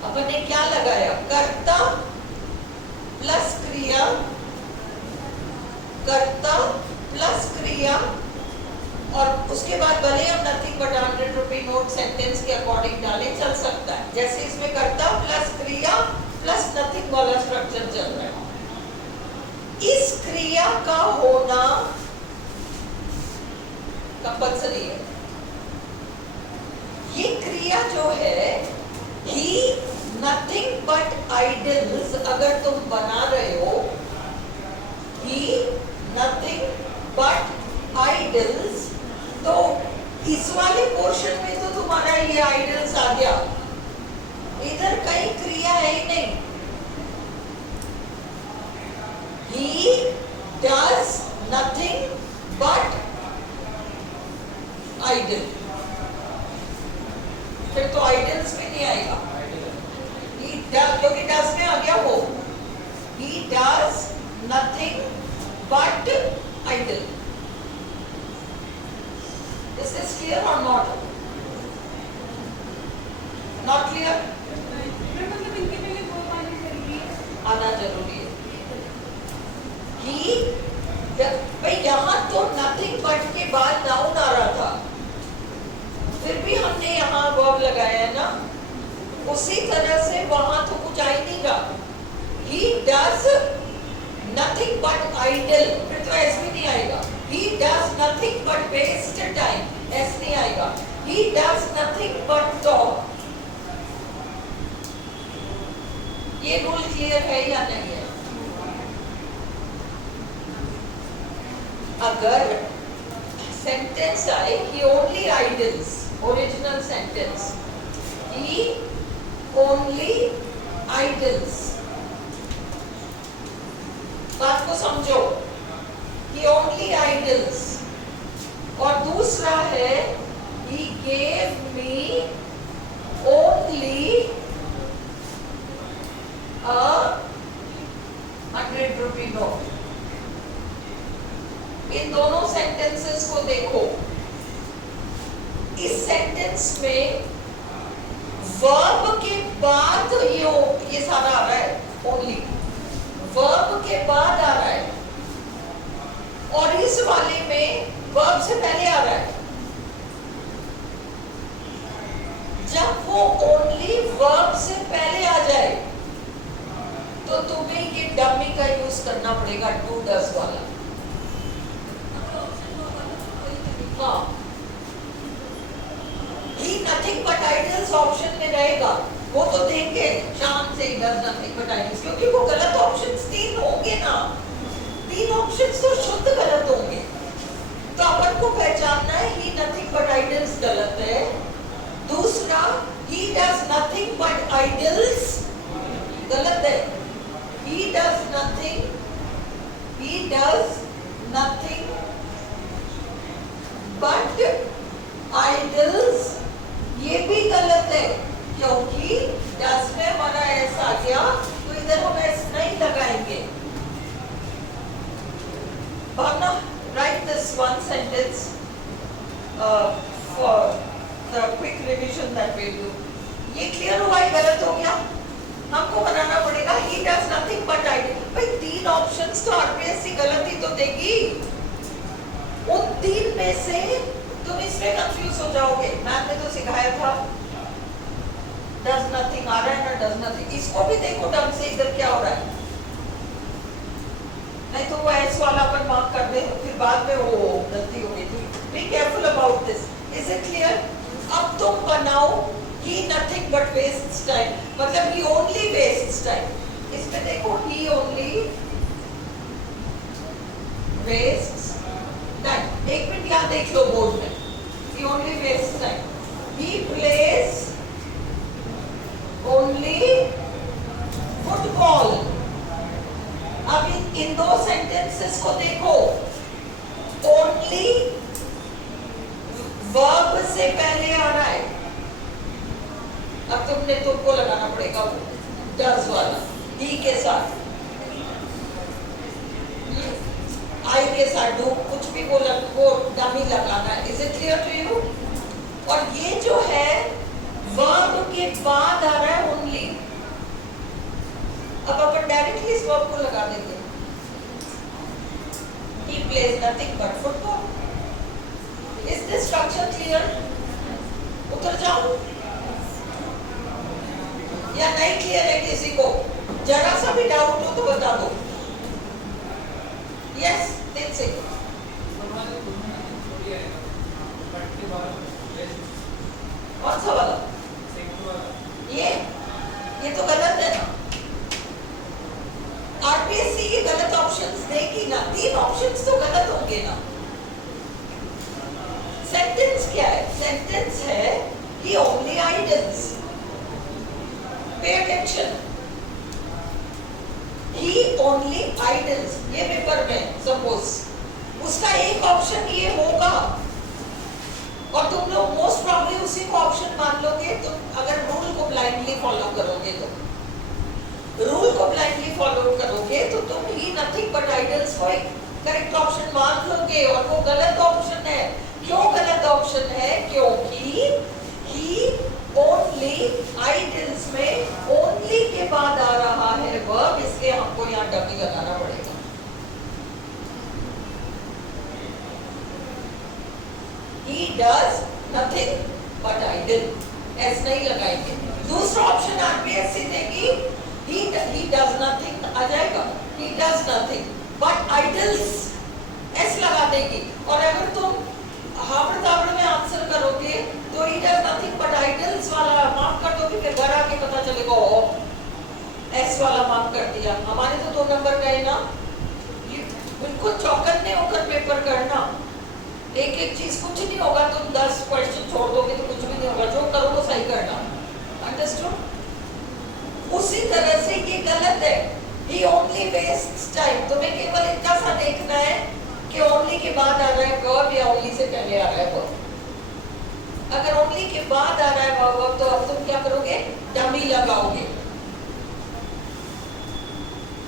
अपन ने क्या लगाया? कर्ता प्लस क्रिया, कर्ता प्लस क्रिया, और उसके बाद भले हम nothing but 100 rupee note sentence के अकॉर्डिंग डाले, चल सकता है। जैसे इसमें कर्ता प्लस क्रिया प्लस नथिंग वाला स्ट्रक्चर चल रहा है। इस क्रिया का होना कंपल्सरी है। ये क्रिया जो है, ही नथिंग बट आइडल्स अगर तुम बना रहे हो, ही नथिंग बट आइडल्स, तो इस वाले पोर्शन में तो तुम्हारा ये आइडल्स आ गया, इधर कहीं क्रिया है ही नहीं। He does nothing but idle, फिर तो आइडल्स में नहीं आएगा, क्योंकि डस में आ गया हो। He does nothing but idle. Is this clear or not? Not clear? मतलब इनके पहले दो वाले करिए आना जरूरी है। भाई यहाँ तो नथिंग बट के बाद नाउन आ रहा था, फिर भी हमने यहाँ वर्ब लगाया है ना, उसी तरह से वहां तो कुछ आ ही नहीं रहा। He does nothing but idle, फिर तो ऐसे भी नहीं आएगा। He does nothing but waste time, ऐसे नहीं आएगा। He does nothing but talk। ये रूल क्लियर है या नहीं है? अगर सेंटेंस आए he only idles, original sentence he only idles, बात को समझो, he only idles, और दूसरा है he gave me only a 100 rupee note। इन दोनों सेंटेंसेस को देखो, इस सेंटेंस में वर्ब के बाद ये सारा आ रहा है, ओनली वर्ब के बाद आ रहा है, और इस वाले में वर्ब से पहले आ रहा है। जब वो ओनली वर्ब से पहले आ जाए तो तुम्हें ये डमी का यूज करना पड़ेगा, डू डस वाला। हाँ, ही नथिंग बट आइडल्स ऑप्शन में रहेगा, वो तो देंगे शाम से he does nothing but idols, क्योंकि वो गलत ऑप्शंस 3 होंगे ना, 3 ऑप्शंस तो शुद्ध गलत होंगे, तो अपन को पहचानना है ही नथिंग बट आइडल्स गलत है, दूसरा he does nothing but idols गलत है, he does nothing but idles, ये भी गलत है, क्योंकि does में हमारा ऐसा आ गया, तो इधर हम ऐसा नहीं लगाएंगे। भावना, write this one sentence for the quick revision that we do। ये क्लियर हुआ, ये गलत हो गया, हमको बनाना पड़ेगा he does nothing but idle। भाई 3 ऑप्शंस तो आरपीएससी गलत ही तो देगी, उन 3 में से तुम इसमें कंफ्यूज हो जाओगे। मैम ने तो सिखाया था does nothing आ रहा है ना, does nothing, इसको भी देखो ढंग से इधर क्या हो रहा है, नहीं तो वो ऐस वाला अपन मार्क कर दे, फिर बाद में वो गलती हो गई थी। Be careful about this. Is it clear? अब तुम बनाओ he nothing but wastes time. मतलब he only wastes time. इसमें देखो he only wastes time. एक मिनट यहाँ देख लो बोर्ड में. He only wastes time. He plays only football. अब इन दो सेंटेंसेस को देखो. Only वर्ब से पहले आ रहा है. अब तुमको लगाना पड़ेगा वो डज वाला ही के साथ, आई के साथ डू कुछ भी बोला वो डमी लगाना है. Is it clear to you? और ये जो है वर्ब के बाद आ रहा है ओनली. अब अपन डायरेक्टली इस वर्ब को लगा देंगे. He plays nothing but football. Is this structure clear? उतर जाऊं या नहीं क्लियर है किसी को? जरा सा भी डाउट हो तो बता दो. यस दिन से कौन सा वाला? ये तो गलत है ना. आरपीएससी के गलत ऑप्शंस देगी ना. 3 ऑप्शंस तो गलत होंगे ना. सेंटेंस क्या है? सेंटेंस है he only idles. Pay attention. He only idles. ये पेपर में सपोज उसका एक ऑप्शन ये होगा और तुम लोग मोस्ट प्रॉब्ली उसी को ऑप्शन मान लोगे. तुम अगर रूल को ब्लाइंडली फॉलो करोगे तो तुम ही नथिंग बट आइडल्स को एक करेक्ट ऑप्शन मान लोगे और वो गलत ऑप्शन है. क्यों गलत ऑप्शन है? क्योंकि ही ओनली आइडल्स में ओनली के बाद आ रहा है वर्ब, इसलिए हमको यहाँ डमी लगाना पड़ेगा. He does nothing but idle. ऐसा नहीं लगाएंगे. दूसरा ऑप्शन आरपीएससी देगी he does nothing आ जाएगा. He does nothing but idles ऐसा लगा देगी. और अगर तुम हावड़ में आंसर करोगे तो he does nothing but idles वाला मार्क कर दोगे. फिर घर आके पता चलेगा एस वाला मार्क कर दिया. हमारे तो 2 नंबर गए ना. बिल्कुल चौकन्ने होकर पेपर करना. एक एक चीज कुछ नहीं होगा. तुम 10 क्वेश्चन छोड़ दोगे तो कुछ भी नहीं होगा. जो करो वो सही करना. अंडरस्टूड? उसी तरह से ये गलत है. He only wastes time. तुम्हें केवल इतना सा देखना है कि only के बाद आ रहा है verb या only से पहले आ रहा है verb. अगर only के बाद आ रहा है verb तो अब तुम क्या करोगे? डमी लगाओगे.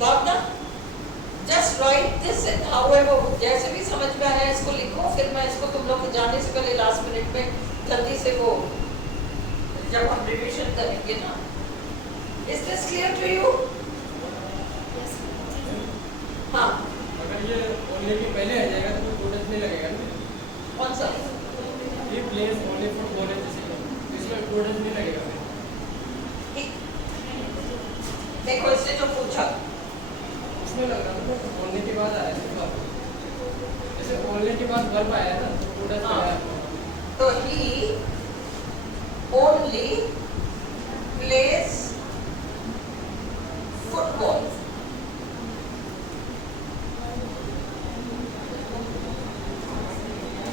बात ना? Just write this in however जैसे भी समझ में आया इसको लिखो. फिर मैं इसको तुम लोग जाने से पहले लास्ट मिनट में जल्दी से वो जब हम रिविजन करेंगे ना. Is this clear to you? Yes. हाँ. अगर ये ओनली के पहले आ जाएगा तो कोई टच नहीं लगेगा ना. कौन सा? ये प्लेस ओनली फुटबॉल है जैसे इसमें कोई टच नहीं लगेगा. देखो इसने जो पूछा उसमें लग रहा है तो ओनली के बाद आया है. जैसे ओनली के बाद वर्ब आया ना तो कोई टच हाँ. आया. तो he only plays football.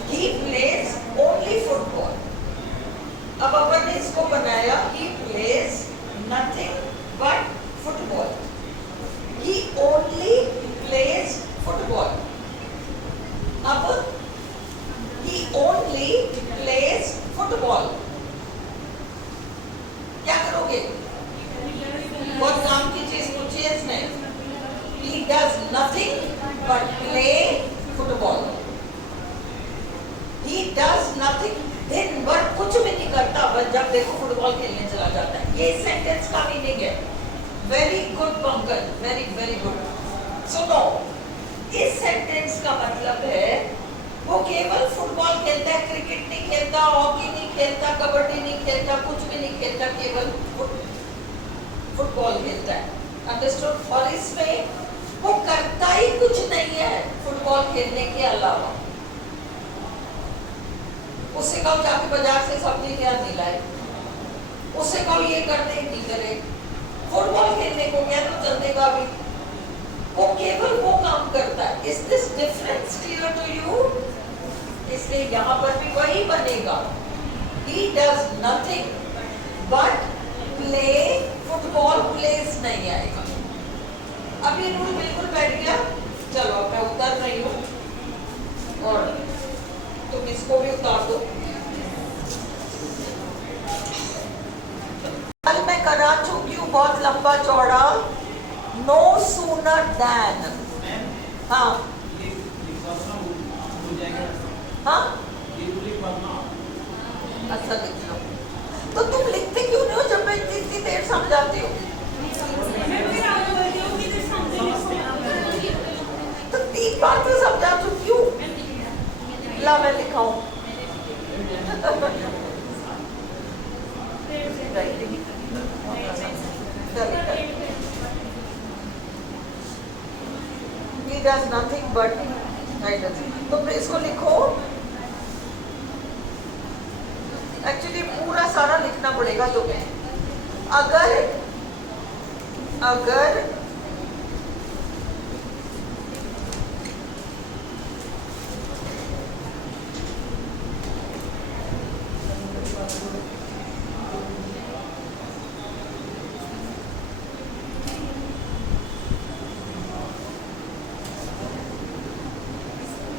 He plays only football. अब अपन ने इसको बनाया he plays nothing but football. He only plays football. अब he only plays football. क्या करोगे? बहुत काम की चीज पूछी है इसने. He does nothing but play football. He does nothing. दिन भर कुछ भी नहीं करता बस जब देखो फुटबॉल खेलने चला जाता है. ये सेंटेंस का मीनिंग है. Very good Pankaj. Very very good. सुनो इस सेंटेंस का मतलब है वो केवल फुटबॉल खेलता है. क्रिकेट नहीं खेलता, हॉकी नहीं खेलता, कबड्डी नहीं खेलता, कुछ भी नहीं खेलता. केवल फुटबॉल खेलता है. अंडरस्टूड? और इसमें वो करता ही कुछ नहीं है फुटबॉल खेलने के अलावा. उससे कहो जाके बाजार से सब्जी क्या नहीं लाए, उससे कहो ये करने नहीं करे, फुटबॉल खेलने को गया तो चलेगा भी, वो केवल वो काम करता है। Is this difference clear to you? इसलिए यहाँ पर भी वही बनेगा, he does nothing but play, football place नहीं आएगा। अब ये रूल बिल्कुल बैठ गया। चलो अब मैं उतर रही हूँ और तुम इसको भी उतार दो। कल मैं करा चुकी हूँ बहुत लंबा चौड़ा, नो सूनर दैन। हाँ हाँ अच्छा लिख लो। तो तुम लिखते क्यों नहीं हो जब मैं इतनी देर समझाती हूँ? तो 3 बार तो समझा चुकी हूँ। ला मैं लिखाऊं। He does nothing but तो इसको लिखो। एक्चुअली पूरा सारा लिखना पड़ेगा तुम्हें। अगर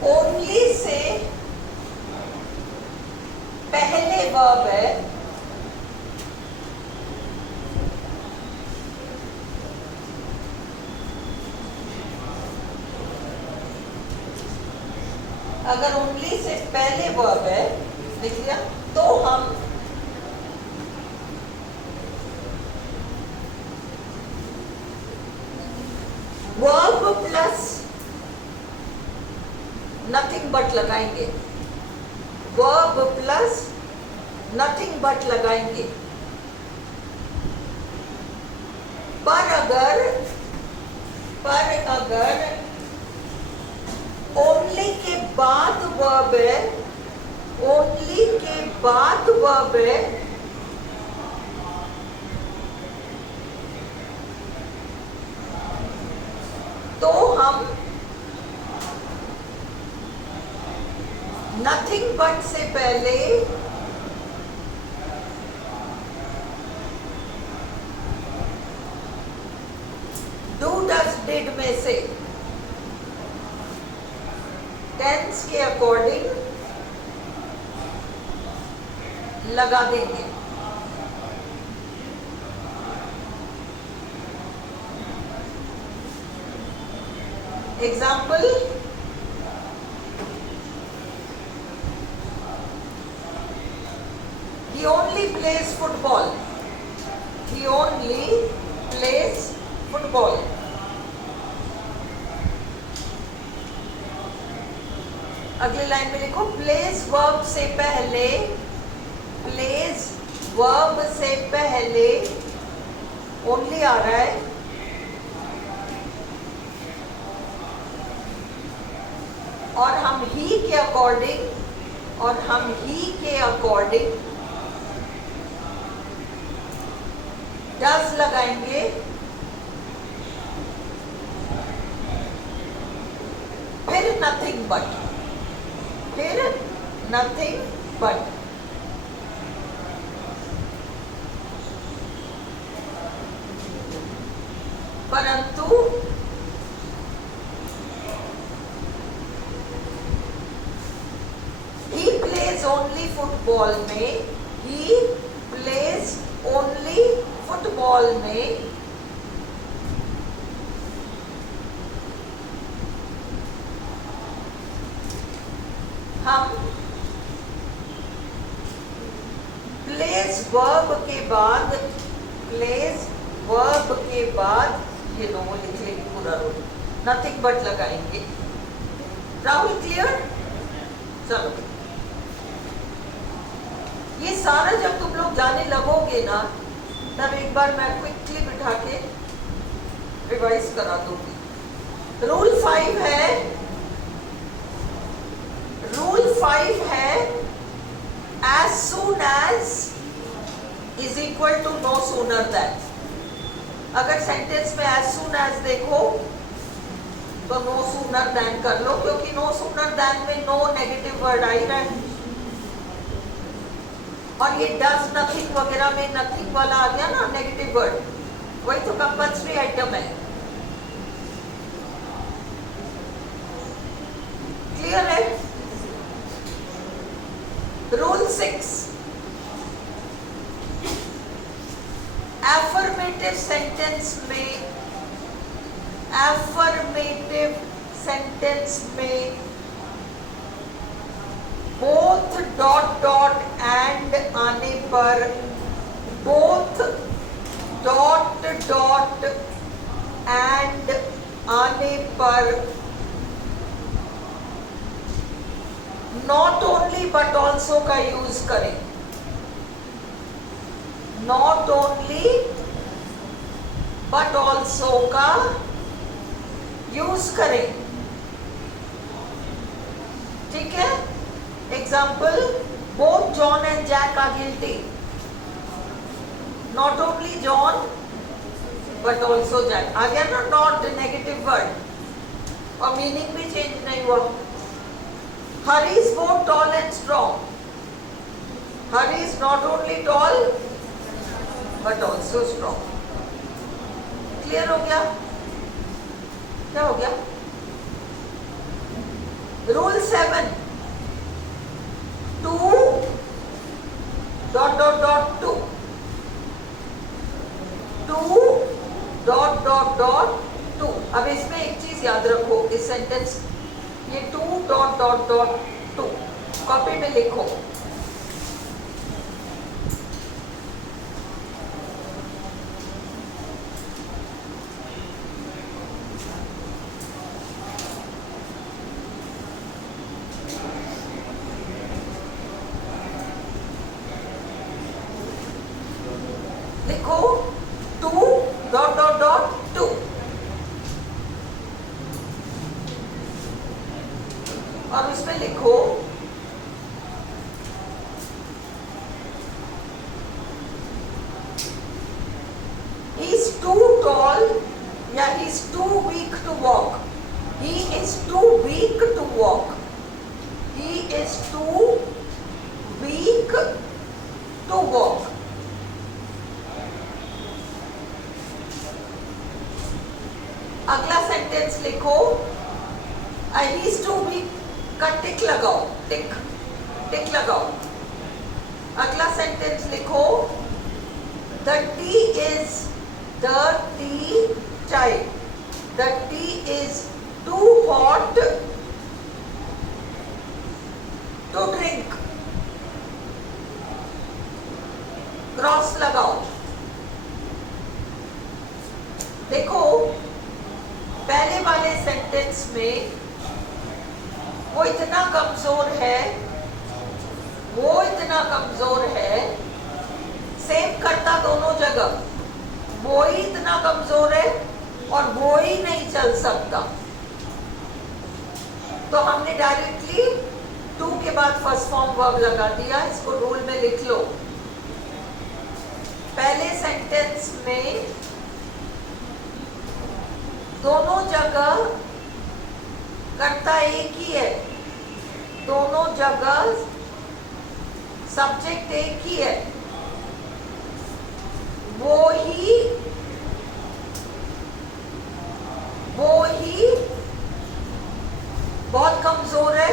ओनली से पहले वर्ब है, अगर ओनली से पहले वर्ब है, लिख लिया, तो हम वर्ब प्लस नथिंग बट लगाएंगे, वर्ब प्लस नथिंग बट लगाएंगे। पर अगर ओनली के बाद वर्ब है, ओनली के बाद वर्ब है, तो हम नथिंग बट से पहले डू डज डिड में से टेंस के अकॉर्डिंग लगा देंगे। Example, he only plays football, he only plays football। अगली लाइन में लिखो प्लेस वर्ब से पहले, प्लेस वर्ब से पहले ओनली आ रहा है, और हम ही के अकॉर्डिंग डज लगाएंगे। फिर नथिंग बट, परंतु he plays only फुटबॉल में, he plays only फुटबॉल में हम प्लेस वर्ब के बाद ये लो लिख लेंगे पूरा रोल, नथिंग बट लगाएंगे। राहुल क्लियर? चलो ये सारा जब तुम लोग जाने लगोगे ना, तब एक बार मैं क्विकली बिठा के रिवाइज करा दूंगी। रूल 5 है soon as is equal to no sooner than. अगर सेंटेंस में as soon as देखो तो no sooner than कर लो, क्योंकि no sooner than में no नेगेटिव वर्ड आ ही रहा है, और ये does nothing वगैरह में nothing वाला आ गया ना नेगेटिव वर्ड, वही तो कंपल्सरी आइटम है. क्लियर है? रूल 6, एफर्मेटिव सेंटेंस में बोथ डॉट डॉट एंड आने पर, बोथ डॉट डॉट एंड आने पर नॉट ओनली बट ऑल्सो का यूज करें. नॉट ओनली बट ऑल्सो का यूज करें. ठीक है? Example, both John and Jack are guilty. Not only John but also Jack आ गया ना, नॉट नेगेटिव वर्ड, और मीनिंग भी चेंज नहीं हुआ. Hurry is both tall and strong. Hurry is not only tall but also strong. Clear हो गया? क्या हो गया? Rule 7, 2 dot dot dot 2, 2 dot dot dot 2. अब इसमें एक चीज याद रखो, इस सेंटेंस ये 2 डॉट डॉट डॉट 2 कॉपी में लिखो. लिखो 2 डॉट डॉट डॉट 2, और उसमें लिखो he is too tall या he is too weak to walk. He is too weak to walk. He is too weak to walk. अगला सेंटेंस लिखो he is too weak का टिक लगाओ, टिक लगाओ. अगला सेंटेंस लिखो the tea is dirty child. The tea is too hot to drink. Cross लगाओ. देखो पहले वाले सेंटेंस में वो इतना कमजोर है, सेम करता दोनों जगह, वो ही इतना कमजोर है और वो ही नहीं चल सकता. तो हमने डायरेक्टली 2 के बाद फर्स्ट फॉर्म वर्ब लगा दिया. इसको रूल में लिख लो. पहले सेंटेंस में दोनों जगह कर्ता एक ही है, दोनों जगह सब्जेक्ट एक ही है, वो ही बहुत कमजोर है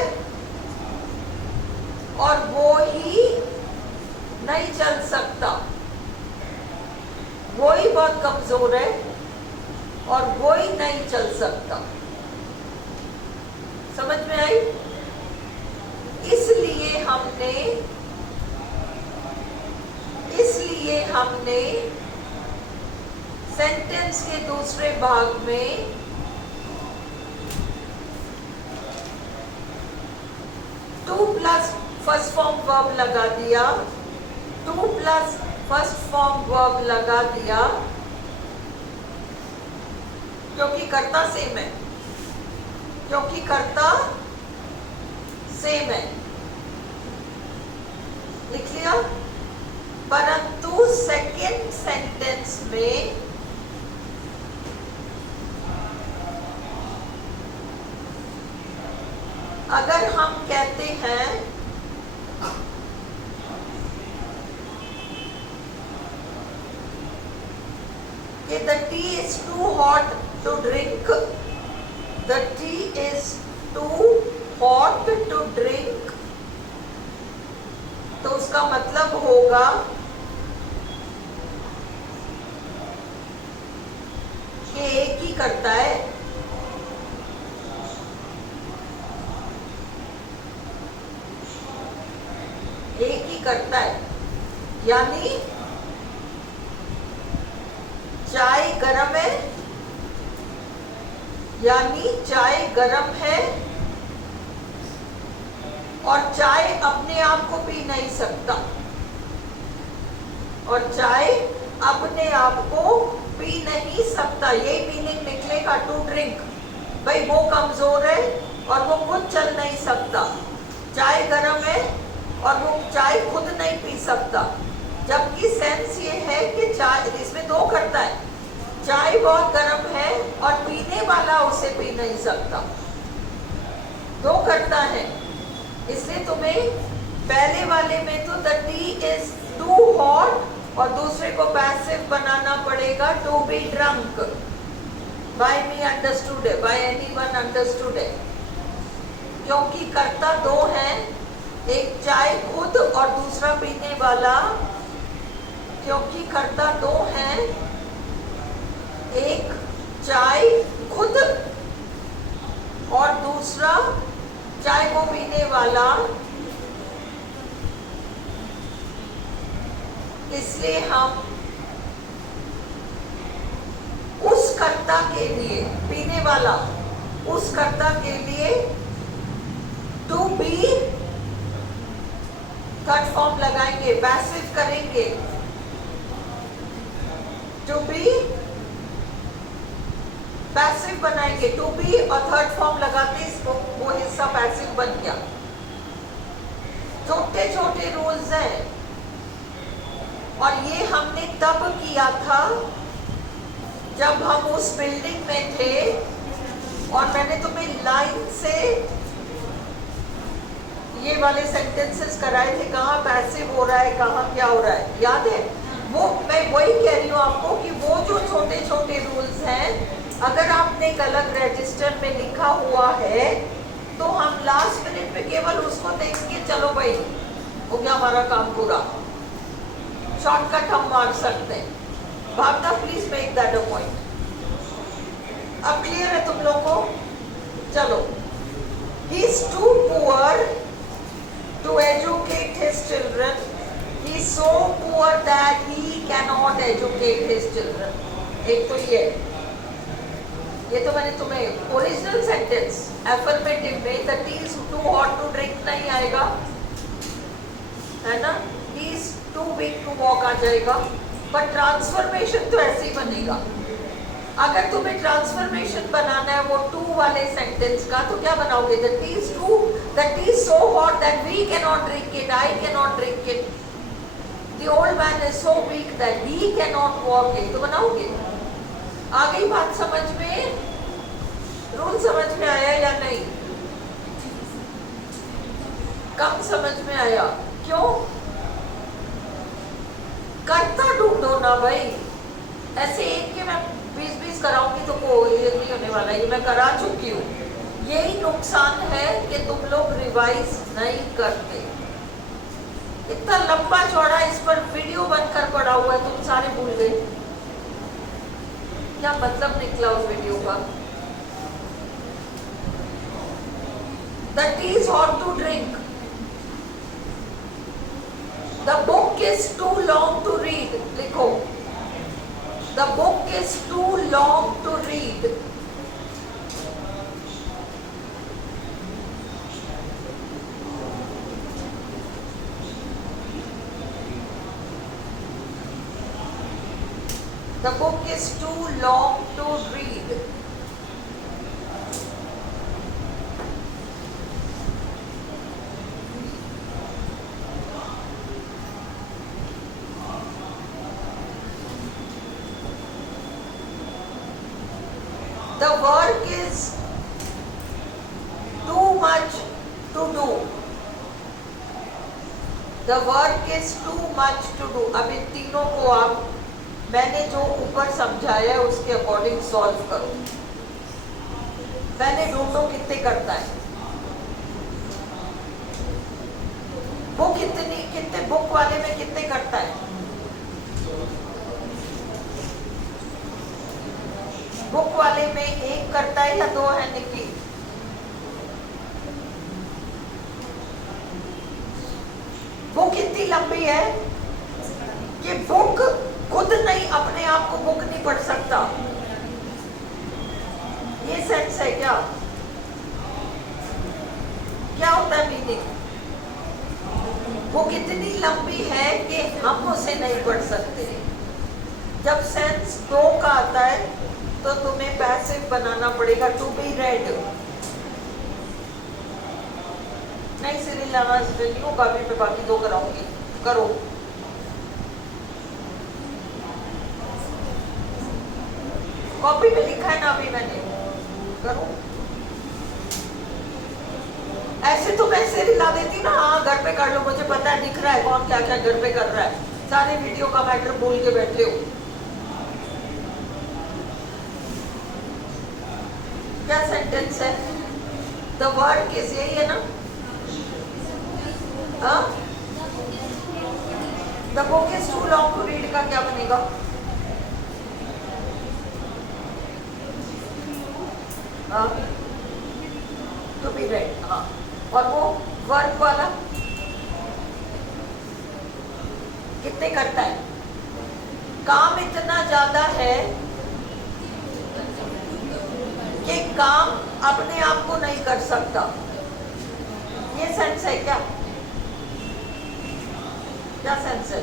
और वो ही नहीं चल सकता. वो ही बहुत कमजोर है और वो ही नहीं चल सकता. समझ में आई? इसलिए हमने सेंटेंस के दूसरे भाग में two plus first form verb लगा दिया, 2 प्लस फर्स्ट फॉर्म वर्ब लगा दिया, क्योंकि कर्ता सेम है, लिख लिया. दिया, परंतु सेकेंड सेंटेंस में अगर हम कहते हैं कि the tea is too hot to drink, the tea is too hot to drink, तो उसका मतलब होगा कि एक ही करता है, एक ही करता है, यानी चाय गरम है, यानी चाय गरम है और चाय अपने आप को पी नहीं सकता, और चाय अपने आप को पी नहीं सकता, यही मीनिंग निकलेगा टू ड्रिंक। भाई वो कमजोर है और वो खुद चल नहीं सकता, चाय गरम है और वो चाय खुद नहीं पी सकता, जबकि सेंस ये है कि चाय, इसमें दो करता है, चाय बहुत गर्म है और पीने वाला उसे पी नहीं सकता, दो करता है। इसलिए तुम्हें पहले वाले में तो the tea is too hot और दूसरे को पैसिव बनाना पड़ेगा to be drunk, by me understood है, बाय एनीवन अंडरस्टूड है, क्योंकि कर्ता दो हैं, एक चाय खुद और दूसरा पीने वाला, क्योंकि कर्ता दो हैं, एक चाय खुद और दूसरा चाय को पीने वाला, इसलिए हम उस कर्ता के लिए, पीने वाला उस कर्ता के लिए टू बी थर्ड फॉर्म लगाएंगे, पैसिव करेंगे, टू बी पैसिव बनाएंगे, टू बी और थर्ड फॉर्म लगाते इसको, वो हिस्सा पैसिव बन गया। छोटे छोटे रूल्स हैं और ये हमने तब किया था जब हम उस बिल्डिंग में थे और मैंने तुम्हें लाइन से ये वाले सेंटेंसेस कराए थे, कहाँ पैसिव हो रहा है, कहाँ क्या हो रहा है, याद है? वो मैं वही कह रही हूँ आपको कि वो जो छोटे छोटे रूल्स हैं, अगर आपने एक अलग रजिस्टर में लिखा हुआ है तो हम लास्ट मिनट पे केवल उसको देख के चलो भाई हो गया हमारा काम पूरा, शॉर्टकट हम मार सकते हैं। Bhavna please make that a point. अब क्लियर है तुम लोग को? चलो, he is too poor to educate his children, he is so poor that he cannot educate his children. एक तो ये तो मैंने तुम्हें ओरिजिनल सेंटेंस एफर्मेटिव में the tea is too hot to drink नहीं आएगा, है ना, he is too weak to walk आ जाएगा, पर ट्रांसफॉर्मेशन तो ऐसे ही बनेगा। अगर तुम्हें ट्रांसफॉर्मेशन बनाना है वो टू वाले सेंटेंस का, तो क्या बनाओगे? The tea is too, the tea is so hot that we cannot drink it, I cannot drink it, the old man is so weak that he cannot walk it, तो बनाओगे। आ गई बात समझ में? Rule समझ में आया या नहीं? कम समझ में आया? क्यों? करता ढूंढो ना भाई, ऐसे एक के मैं 20-20 कराऊंगी तो कोई ये नहीं होने वाला, ये मैं करा चुकी हूँ। यही नुकसान है कि तुम लोग रिवाइज नहीं करते। इतना लंबा चौड़ा इस पर वीडियो बनकर पड़ा हुआ है, तुम सारे भूल गए। क्या मतलब निकला उस वीडियो का? The tea is hot to drink. The book is too long to read. लिखो, the book is too long to read. The book is too long to read. The work is too much to do. The work is too much to do. अब इन तीनों को आप मैंने जो ऊपर समझाया है उसके अकॉर्डिंग सॉल्व करो। मैंने ढूंढो कितने करता है। बुक कितने बुक वाले में कितने करता है? बुक वाले में एक करता है या दो है निकली? बुक इतनी लंबी है कि बुक खुद नहीं अपने आप को बुक नहीं पढ़ सकता। ये सेंस है क्या? क्या होता है मीनिंग? बुक इतनी लंबी है कि हम उसे नहीं पढ़ सकते। जब सेंस दो का आता है तो तुम्हें पैसिव बनाना पड़ेगा, टू बी रेड। नहीं सीरियल लाना नहीं होगा, अभी मैं बाकी दो कराऊंगी, करो। कॉपी में लिखा है ना अभी मैंने, करो। ऐसे तो मैं सीरियल ला देती ना, हाँ घर पे कर लो, मुझे पता है दिख रहा है कौन क्या क्या घर पे कर रहा है, सारे वीडियो का मैटर बोल के बैठे हो। क्या सेंटेंस है? द वर्क इज, यही है ना? The book is too long to read का क्या बनेगा? To be read. हाँ, और वो वर्क वाला कितने करता है? काम इतना ज्यादा है कि काम अपने आप को नहीं कर सकता। ये सेंस है क्या? क्या सेंस है?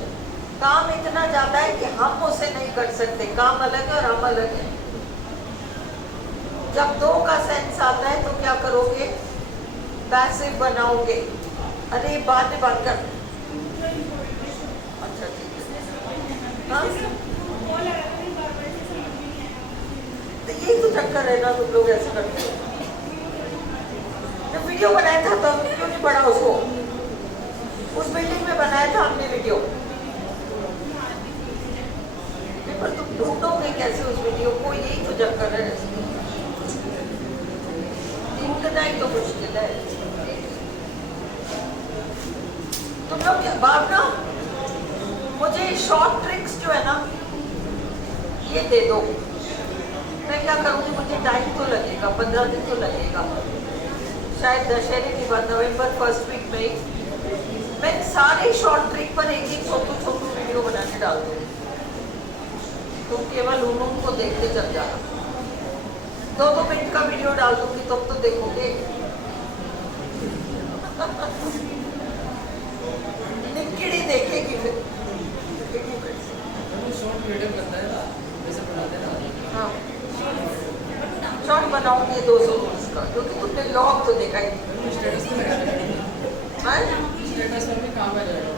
काम इतना ज्यादा है कि हम उसे नहीं कर सकते। काम अलग है और हम अलग है। जब दो का सेंस आता है तो क्या करोगे? पैसिव बनाओगे। अरे बाद में बात कर। अच्छा ठीक है। हाँ? तो यही तो चक्कर है ना, तुम लोग ऐसे करते हो। जब वीडियो बनाया था तो क्यों नहीं पढ़ा उसको? उस बिल्डिंग में बनाया था हमने वीडियो। पर तुम ढूंढोगे कैसे उस वीडियो को? यही तो चक्कर है। ढूंढना ही तो मुश्किल है। तुम लोग क्या भावना, मुझे शॉर्ट ट्रिक्स जो है ना ये दे दो। मैं क्या करूँगी? मुझे टाइम तो लगेगा, 15 दिन तो लगेगा, शायद दशहरे के बाद नवंबर फर्स्ट वीक में मैं सारे शॉर्ट ट्रिक पर एक एक छोटू वीडियो बना के डाल दूँगी। तुम केवल उनको देखते चल जाना। 2-2 मिनट का वीडियो डाल दूंगी, तुम तो देखोगे। निकड़ी देखेगी फिर। शॉर्ट वीडियो करता है ना, वैसे बनाते ना। हाँ, शॉर्ट बनाऊंगी 220 का, क्योंकि तुमने लॉग तो देखा ही नहीं। स्टेटस पे लगा देना। हाँ? स्टेटस पर भी काम आ जाएगा।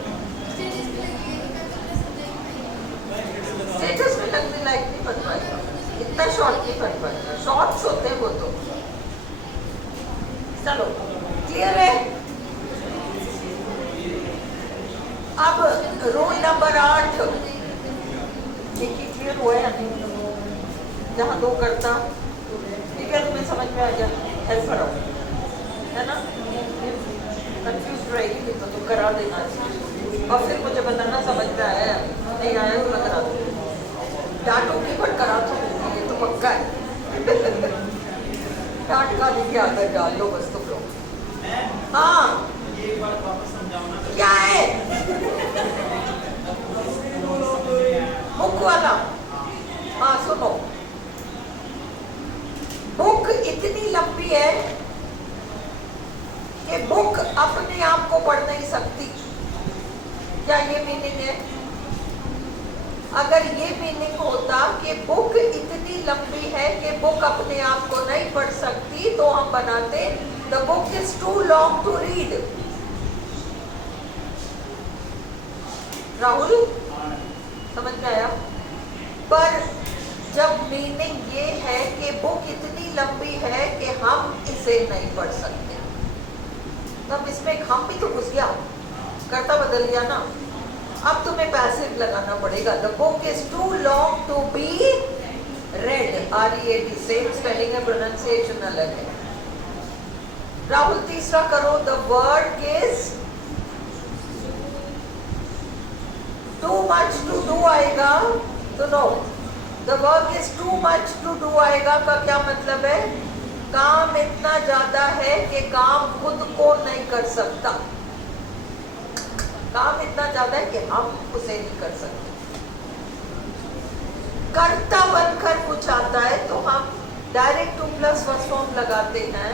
स्टेटस में लगने लायक नहीं बन पाएगा, इतना शॉर्ट नहीं बन पाएगा। शॉर्ट्स होते हैं वो तो। चलो क्लियर है? अब रूल नंबर 8 देखिए, क्लियर हुआ है? जहाँ 2 करता, ठीक है, तुम्हें समझ में आ गया? हेल्प करो, है ना? कंफ्यूज रहेगी नहीं तो तुम करा देना और फिर मुझे बताना समझ में आया नहीं आया तो मैं करा दूँ। डांटूंगी पर करा तो दूंगी, ये तो पक्का है। डांट का देखिए आदत डाल लो बस तुम लोग। हाँ क्या है? बुक वाला। हाँ सुनो, बुक इतनी लंबी है कि बुक अपने आप को पढ़ नहीं सकती। क्या ये मीनिंग है? अगर ये मीनिंग होता कि बुक इतनी लंबी है कि बुक अपने आप को नहीं पढ़ सकती तो हम बनाते the book is too long to read. Rahul समझ में आया? पर जब मीनिंग ये है कि बुक इतनी लंबी है कि हम इसे नहीं पढ़ सकते, तब इसमें एक हम भी तो घुस गया, कर्ता बदल गया ना। अब तुम्हें पैसिव लगाना पड़ेगा। The book is too long to be read, READ, same spelling है, प्रोनाउंसिएशन अलग है। राहुल तीसरा करो। The word is too much to do आएगा तो no, the work is too much to do आएगा का क्या मतलब है? काम इतना ज्यादा है कि काम खुद को नहीं कर सकता, काम इतना ज्यादा है कि हम उसे नहीं कर सकते। कर्ता बनकर कुछ आता है तो हम direct two plus first form लगाते हैं,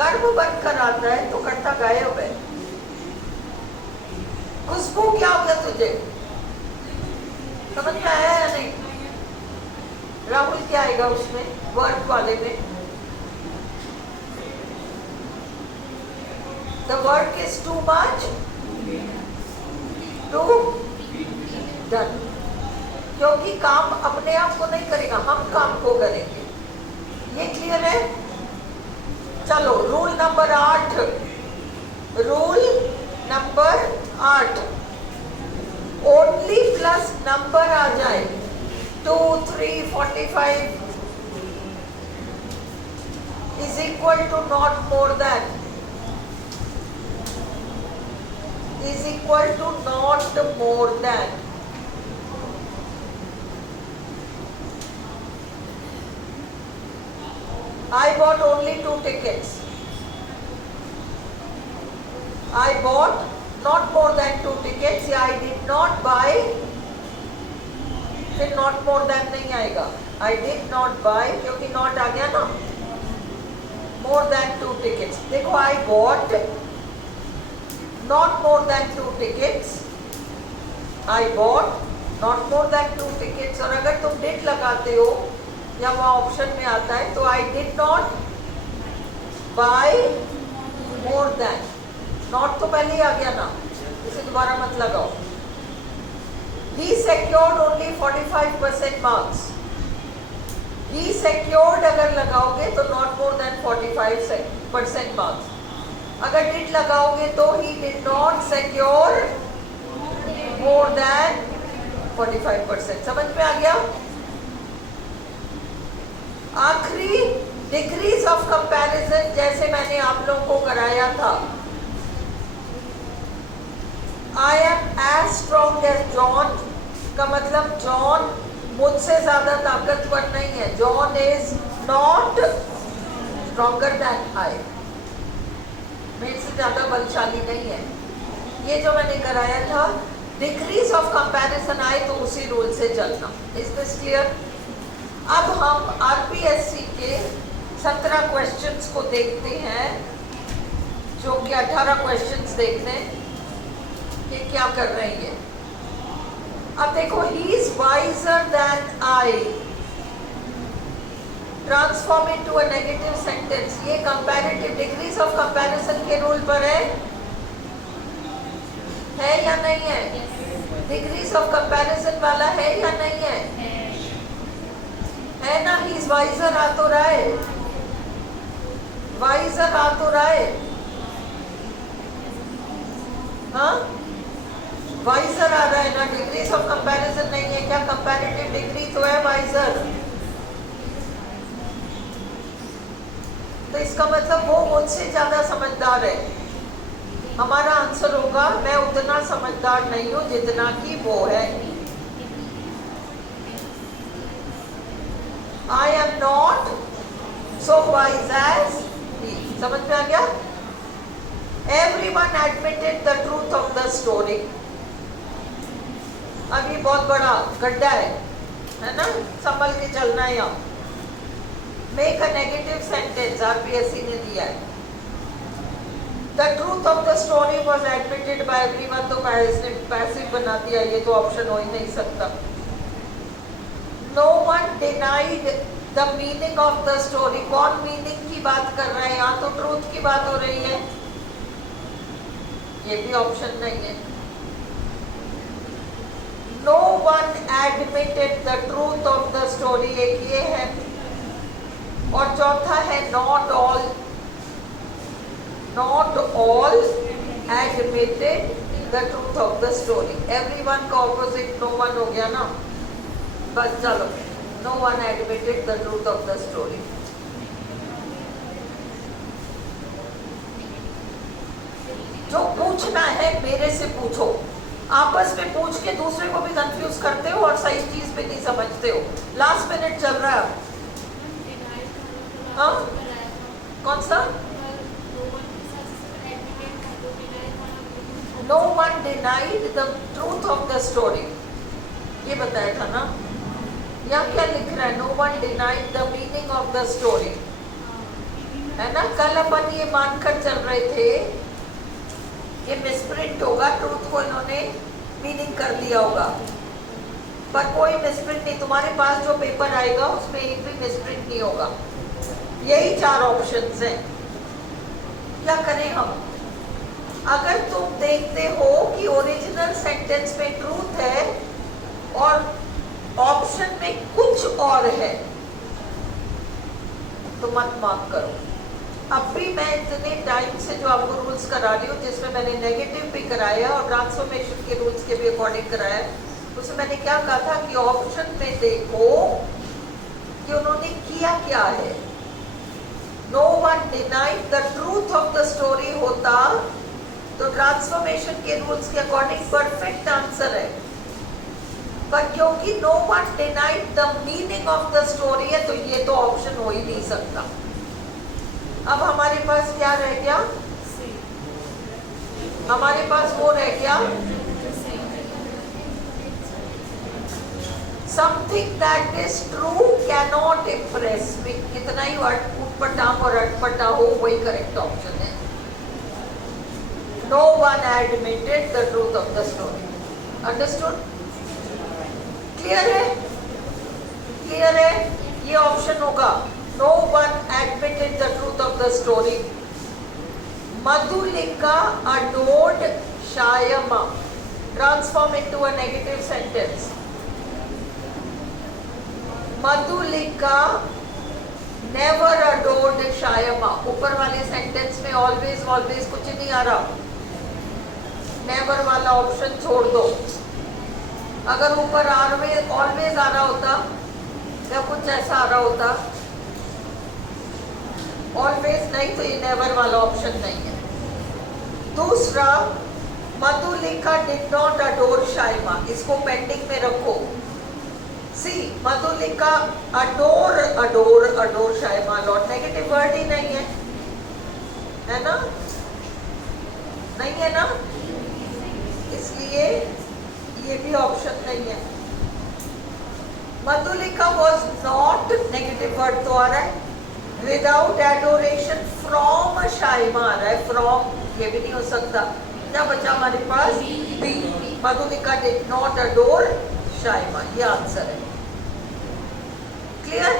कर्म बनकर आता है तो कर्ता गायब है। खुशबू क्या हो गया तुझे, समझ में आया या नहीं? राहुल क्या आएगा उसमें, वर्क वाले में? The work is too much to done, क्योंकि काम अपने आप को नहीं करेगा, हम काम को करेंगे। ये क्लियर है? चलो rule number 8, rule number 8, only plus number आ जाए 2, 3, 45 is equal to not more than, is equal to not more than. I bought only 2 tickets. I bought not more than 2 tickets, या I did not buy, फिर not more than नहीं आएगा, I did not buy, क्योंकि not आ गया ना, more than 2 tickets। देखो I bought not more than 2 tickets, I bought not more than 2 tickets, और अगर तुम did लगाते हो या वहाँ ऑप्शन में आता है तो I did not buy more than, not तो पहले ही आ गया ना, इसे दोबारा मत लगाओ। He secured only 45% marks, he secured अगर लगाओगे तो not more than 45% marks, अगर did लगाओगे तो he did not secure more than 45%। समझ में आ गया? आखिरी डिग्रीज ऑफ कंपैरिजन जैसे मैंने आप लोगों को कराया था, I am as strong as John का मतलब जॉन मुझसे ज्यादा ताकतवर नहीं है, John is not stronger than I, मेरे से ज्यादा बलशाली नहीं है। ये जो मैंने कराया था, डिग्रीज ऑफ कंपैरिजन आए तो उसी रूल से चलना। Is this clear? अब हम RPSC के 17 क्वेश्चंस को देखते हैं, जो कि 18 क्वेश्चंस देखते हैं कि क्या कर रहे हैं। अब देखो, he is wiser than I, transform into a negative sentence, ये कंपैरेटिव डिग्रीज ऑफ कंपैरिजन के रूल पर है या नहीं है? डिग्रीज ऑफ कंपैरिजन वाला है या नहीं है? है ना? ही इज वाइजर आ तो रहा है, वाइजर आ तो रहा है, हाँ वाइजर आ रहा है ना, डिग्रीज ऑफ कंपैरिजन नहीं है क्या? कंपैरेटिव डिग्री तो है वाइजर, तो इसका मतलब वो मुझसे ज्यादा समझदार है। हमारा आंसर होगा मैं उतना समझदार नहीं हूं जितना कि वो है। I am not so wise as he। समझ में आ गया? Everyone admitted the truth of the story। अब ये बहुत बड़ा गड्ढा है ना, संभल के चलना है यहाँ। Make a negative sentence, RPSC ने दिया है। The truth of the story was admitted by everyone, तो इसने पैसिव बना दिया, ये तो ऑप्शन हो ही नहीं सकता। No one denied the meaning of the story। कौन मीनिंग की बात कर रहा है? यहाँ तो ट्रूथ की बात हो रही है, ये भी ऑप्शन नहीं है। No one admitted the truth of the story, एक ये है, और चौथा है not all admitted the truth of the story. Everyone का ऑपोजिट नो वन हो गया ना, बस चलो, no one admitted the truth of the story. जो पूछना है मेरे से पूछो, आपस में पूछ के दूसरे को भी कंफ्यूज करते हो और सही चीज पे नहीं समझते हो। लास्ट मिनट चल रहा है, हाँ? कौन सा? No one denied the truth of the story, ये बताया था ना। यहाँ क्या लिख रहा है? No one denied the meaning of the story, है ना। कल अपन ये मानकर चल रहे थे ये मिसप्रिंट होगा, ट्रूथ को इन्होंने मीनिंग कर दिया होगा, पर कोई मिसप्रिंट नहीं। तुम्हारे पास जो पेपर आएगा उसमें एक भी मिसप्रिंट नहीं होगा। यही 4 ऑप्शंस हैं। क्या करें हम? अगर तुम देखते हो कि ओरिजिनल सेंटेंस में ट्रूथ है और ऑप्शन में कुछ और है, तो मत मार्क करो। अब भी मैं इतने टाइम से जो आपको रूल्स करा रही हूँ, जिसमें मैंने नेगेटिव भी कराया और ट्रांसफॉर्मेशन के रूल्स के भी अकॉर्डिंग कराया, उसमें मैंने क्या कहा था कि ऑप्शन में देखो कि उन्होंने किया क्या है। No one denied the truth of the story होता तो ट्रांसफॉर्मेशन के रूल्स के अकॉर्डिंग परफेक्ट आंसर है, पर क्योंकि no one denied the meaning of the story है, तो ये तो ऑप्शन हो ही नहीं सकता। अब हमारे पास क्या रह गया? हमारे पास वो रह गया, something that is true cannot impress me. कितना ही उटपटांग और अटपटा हो, वही करेक्ट ऑप्शन है। No one admitted the truth of the story. Understood? Clear है? क्लियर है? ये ऑप्शन होगा, no one admitted the truth of the story. Madhulika adored Shyama. Transform into a negative sentence. Madhulika never adored Shyama. ऊपर वाले sentence में always कुछ नहीं आ रहा, never वाला ऑप्शन छोड़ दो। अगर ऊपर always आ रहा होता या कुछ ऐसा आ रहा होता, ऑलवेज नहीं, तो ये नेवर वाला ऑप्शन नहीं है। दूसरा, Madhulika did not adore Shaima, इसको पेंडिंग में रखो। C, Madhulika adore Shaima lot, negative word ही नहीं है ना? नहीं है ना? इसलिए ये भी ऑप्शन नहीं है। Madhulika was not, negative word तो आ रहा है। विदाउट एडोरेशन फ्रॉम शाइमा आ रहा है, फ्रॉम ये भी नहीं हो सकता। क्या बचा हमारे पास? B, Madhulika did not adore Shaima, ये आंसर है। क्लियर?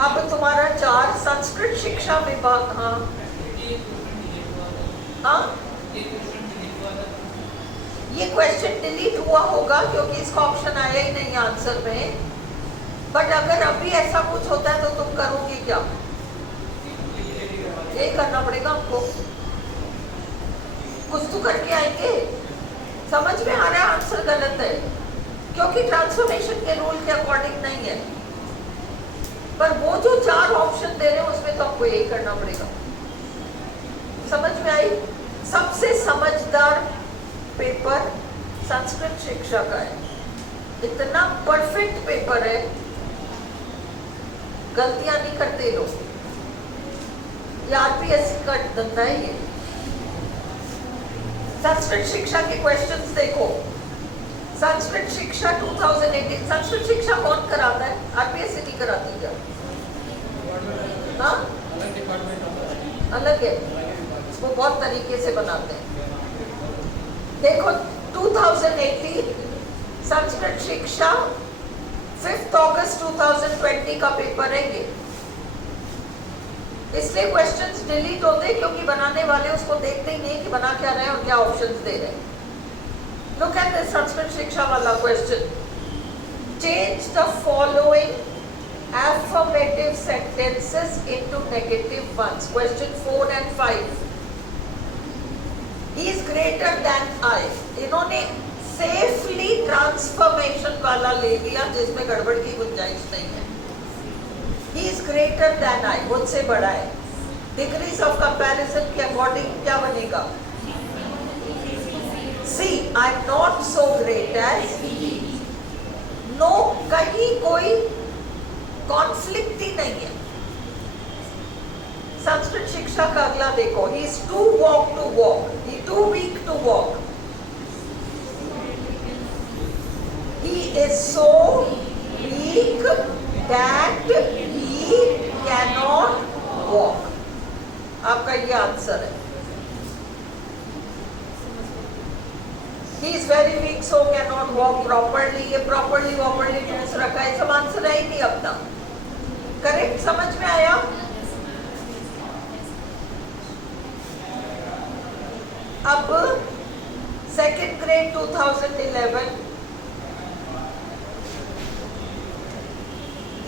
अब तुम्हारा 4 संस्कृत शिक्षा विभाग। हाँ हाँ, ये क्वेश्चन डिलीट हुआ होगा क्योंकि इसका ऑप्शन आया ही नहीं आंसर में। बट अगर अभी ऐसा कुछ होता है तो तुम करोगे क्या? यही करना पड़ेगा हमको, कुछ तो करके आएंगे। समझ में आ रहा है आंसर गलत है क्योंकि ट्रांसफॉर्मेशन के रूल के अकॉर्डिंग नहीं है, पर वो जो 4 ऑप्शन दे रहे हैं उसमें तो आपको यही करना पड़ेगा। समझ में आई? सबसे समझदार पेपर संस्कृत शिक्षा का है, इतना परफेक्ट पेपर है, गलतियां नहीं करते लोग। ये आरपीएससी का धंधा है ये। संस्कृत शिक्षा के क्वेश्चंस देखो। संस्कृत शिक्षा 2018, संस्कृत शिक्षा कौन कराता है? आरपीएससी नहीं कराती क्या? हाँ, अलग है, वो बहुत तरीके से बनाते हैं। देखो 2018 संस्कृत शिक्षा 5 अगस्त 2020 का पेपर है ये। इसलिए क्वेश्चंस डिलीट होते हैं क्योंकि बनाने वाले उसको देखते ही नहीं कि बना क्या रहे हैं और क्या ऑप्शंस दे रहे हैं। Look at the Sanskrit Shiksha wala question. Change the following affirmative sentences into negative ones. Question 4 and 5. He is greater than I. इन्होंने safely transformation वाला ले लिया जिसमें गड़बड़ की गुंजाइश नहीं है. He is greater than I. मुझसे बड़ा है. Degrees of comparison के according क्या बनेगा? See, I am not so great as he. No, कहीं कोई कॉन्फ्लिक्ट ही नहीं है. संस्कृत शिक्षा का अगला देखो. He is too walk to walk. He too weak to walk. He is so weak that he cannot walk. आपका ये आंसर है. He is very weak so cannot walk properly. ये properly टूस रखा है. सब आंसर है ही नहीं अपना. करेक्ट समझ में आया? अब सेकेंड ग्रेड 2011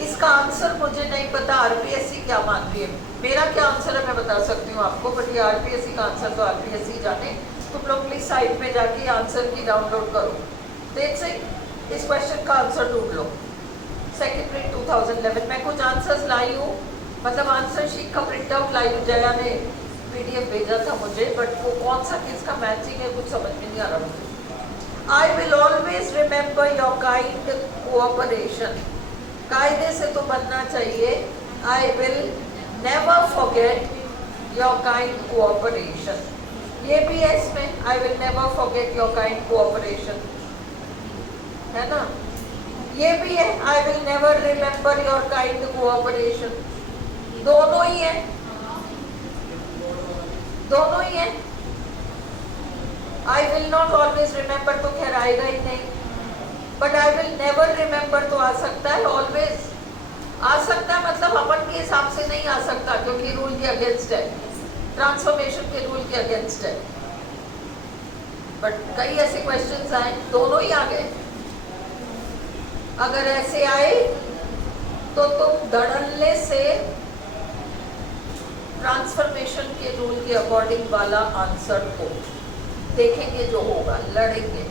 इसका आंसर मुझे नहीं पता. आरपीएससी क्या मानती है? मेरा क्या आंसर है मैं बता सकती हूँ आपको, बट ये आरपीएससी का आंसर तो आरपीएससी जाने. तुम लोग प्लीज साइट पे जाके आंसर की डाउनलोड करो. देख से इस क्वेश्चन का आंसर ढूंढ लो. सेकेंड ग्रेड 2011 मैं कुछ आंसर्स लाई हूँ, मतलब आंसर शीट का प्रिंट आउट लाई हूँ. जया ने पीडीएफ भेजा था मुझे, बट वो कौन सा किसका मैचिंग है कुछ समझ में नहीं आ रहा मुझे. I will always remember your kind cooperation. कायदे से तो बनना चाहिए. I will never forget your kind cooperation. ये भी है इसमें. I will never forget your kind cooperation, है ना? ये भी है. I will never remember your kind cooperation. दोनों ही है, दोनों ही है. I will not always remember तो खैर आएगा ही नहीं, but I will never remember तो आ सकता है. ऑलवेज आ सकता है, मतलब अपन के हिसाब से नहीं आ सकता क्योंकि रूल के अगेंस्ट है. ट्रांसफॉर्मेशन के रूल के अगेंस्ट है. बट कई ऐसे क्वेश्चंस आए, दोनों ही आ गए. अगर ऐसे आए तो तुम धड़ल्ले से ट्रांसफॉर्मेशन के रूल के अकॉर्डिंग वाला आंसर को देखेंगे जो होगा, लड़ेंगे,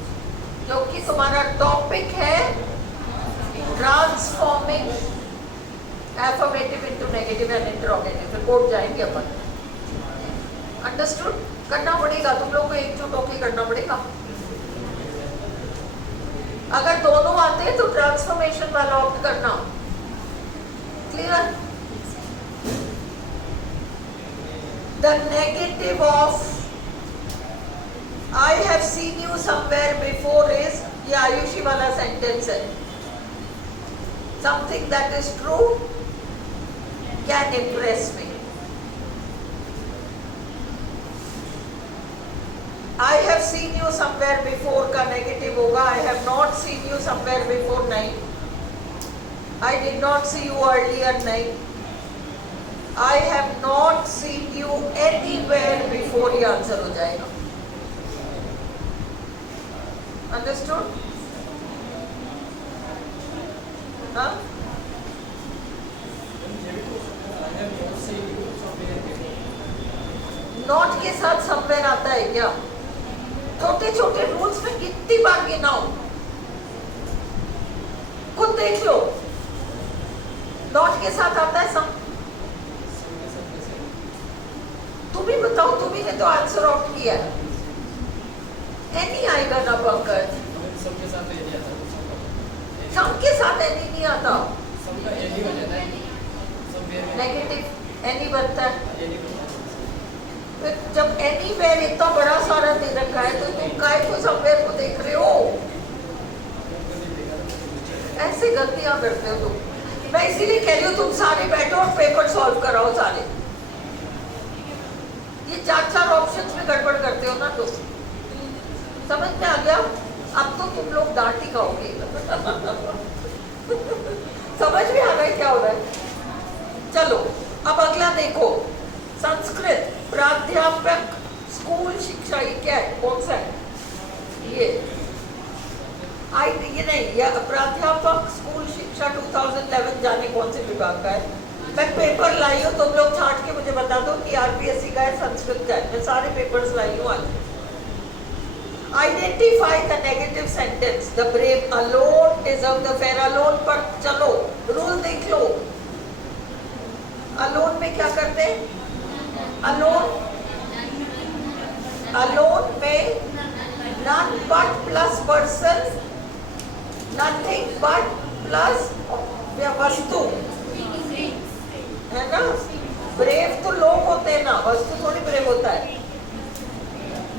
क्योंकि तुम्हारा टॉपिक है transforming affirmative into negative and interrogative. Report जाएंगे अपन. अंडरस्टूड? करना पड़ेगा तुम लोग को, एकजुट होकर करना पड़ेगा. अगर दोनों आते हैं तो ट्रांसफॉर्मेशन वाला ऑप्ट करना. Clear? The negative of I have seen you somewhere before is, ये आयुषी वाला सेंटेंस है. Something that is true can impress me. I have seen you somewhere before का नेगेटिव होगा. I have not seen you somewhere before नहीं. I did not see you earlier नहीं. I have not seen you anywhere before ये answer हो जाएगा. Understood? हाँ? Not के साथ समवेयर आता है क्या? छोटे छोटे रूल्स में कितनी बार गिनाओ, खुद देख लो. नॉट के साथ आता है सम. तुम ही बताओ, तुम ही ने तो आंसर ऑप्ट किया. एनी आएगा ना पंकज? सबके साथ एनी आता है. सबके साथ एनी नहीं आता. सबका एनी हो जाता है. नेगेटिव एनी बनता है. एनी बनता है. फिर जब एनीवेयर इतना बड़ा सारा दे रखा है तो तुम काय को समवेयर को देख रहे हो? ऐसे गलतियां करते हो तुम. मैं इसीलिए कह रही हूँ तुम सारे बैठो और पेपर सॉल्व कराओ सारे. ये 4 ऑप्शंस में गड़बड़ करते हो ना तुम. समझ में आ गया? अब तो तुम लोग डांट ही खाओगे. समझ में आ रहा है क्या हो रहा है? चलो अब अगला देखो. संस्कृत प्राध्यापक स्कूल शिक्षा, ये क्या है? कौन सा है ये? ये नहीं, यह प्राध्यापक स्कूल शिक्षा 2011 जाने कौन से विभाग का है। मैं पेपर लाई हूँ, तुम लोग छांट के मुझे बता दो कि आरपीएससी का है, संस्कृत का है। मैं सारे पेपर्स लाई हूँ आज। Identify the negative sentence. The brave alone deserve the fair. Alone पर चलो, रूल देख लो। अलोन में क्या करते हैं? अलोन में none but plus person, nothing but plus वस्तु, है ना? ब्रेव तो लोग होते हैं ना, वस्तु थोड़ी ब्रेव होता है।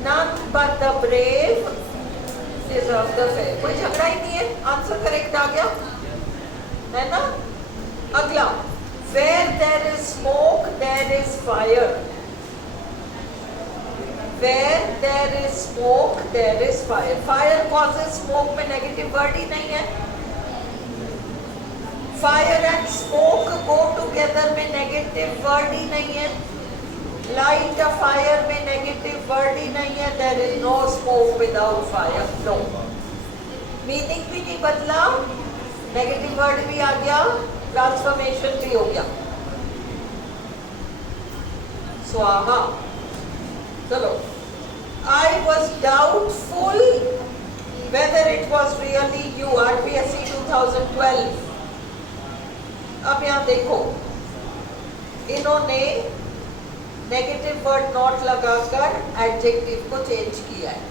None but the brave deserve the fair। कोई झगड़ा ही नहीं है, आंसर करेक्ट आ गया, है ना? अगला, where there is smoke there is fire। Where there is smoke there is fire। Fire causes smoke में नेगेटिव वर्ड ही नहीं है। Fire and smoke go together में नेगेटिव वर्ड ही नहीं है। Light a fire में नेगेटिव वर्ड ही नहीं है। There is no smoke without fire। No। Meaning भी नहीं बदला, नेगेटिव वर्ड भी आ गया, ट्रांसफॉर्मेशन भी हो गया। स्वाहा। चलो, I was doubtful whether it was really you। RPSC 2012। अब यहाँ देखो, इन्होंने नेगेटिव वर्ड नॉट लगाकर एडजेक्टिव को चेंज किया है।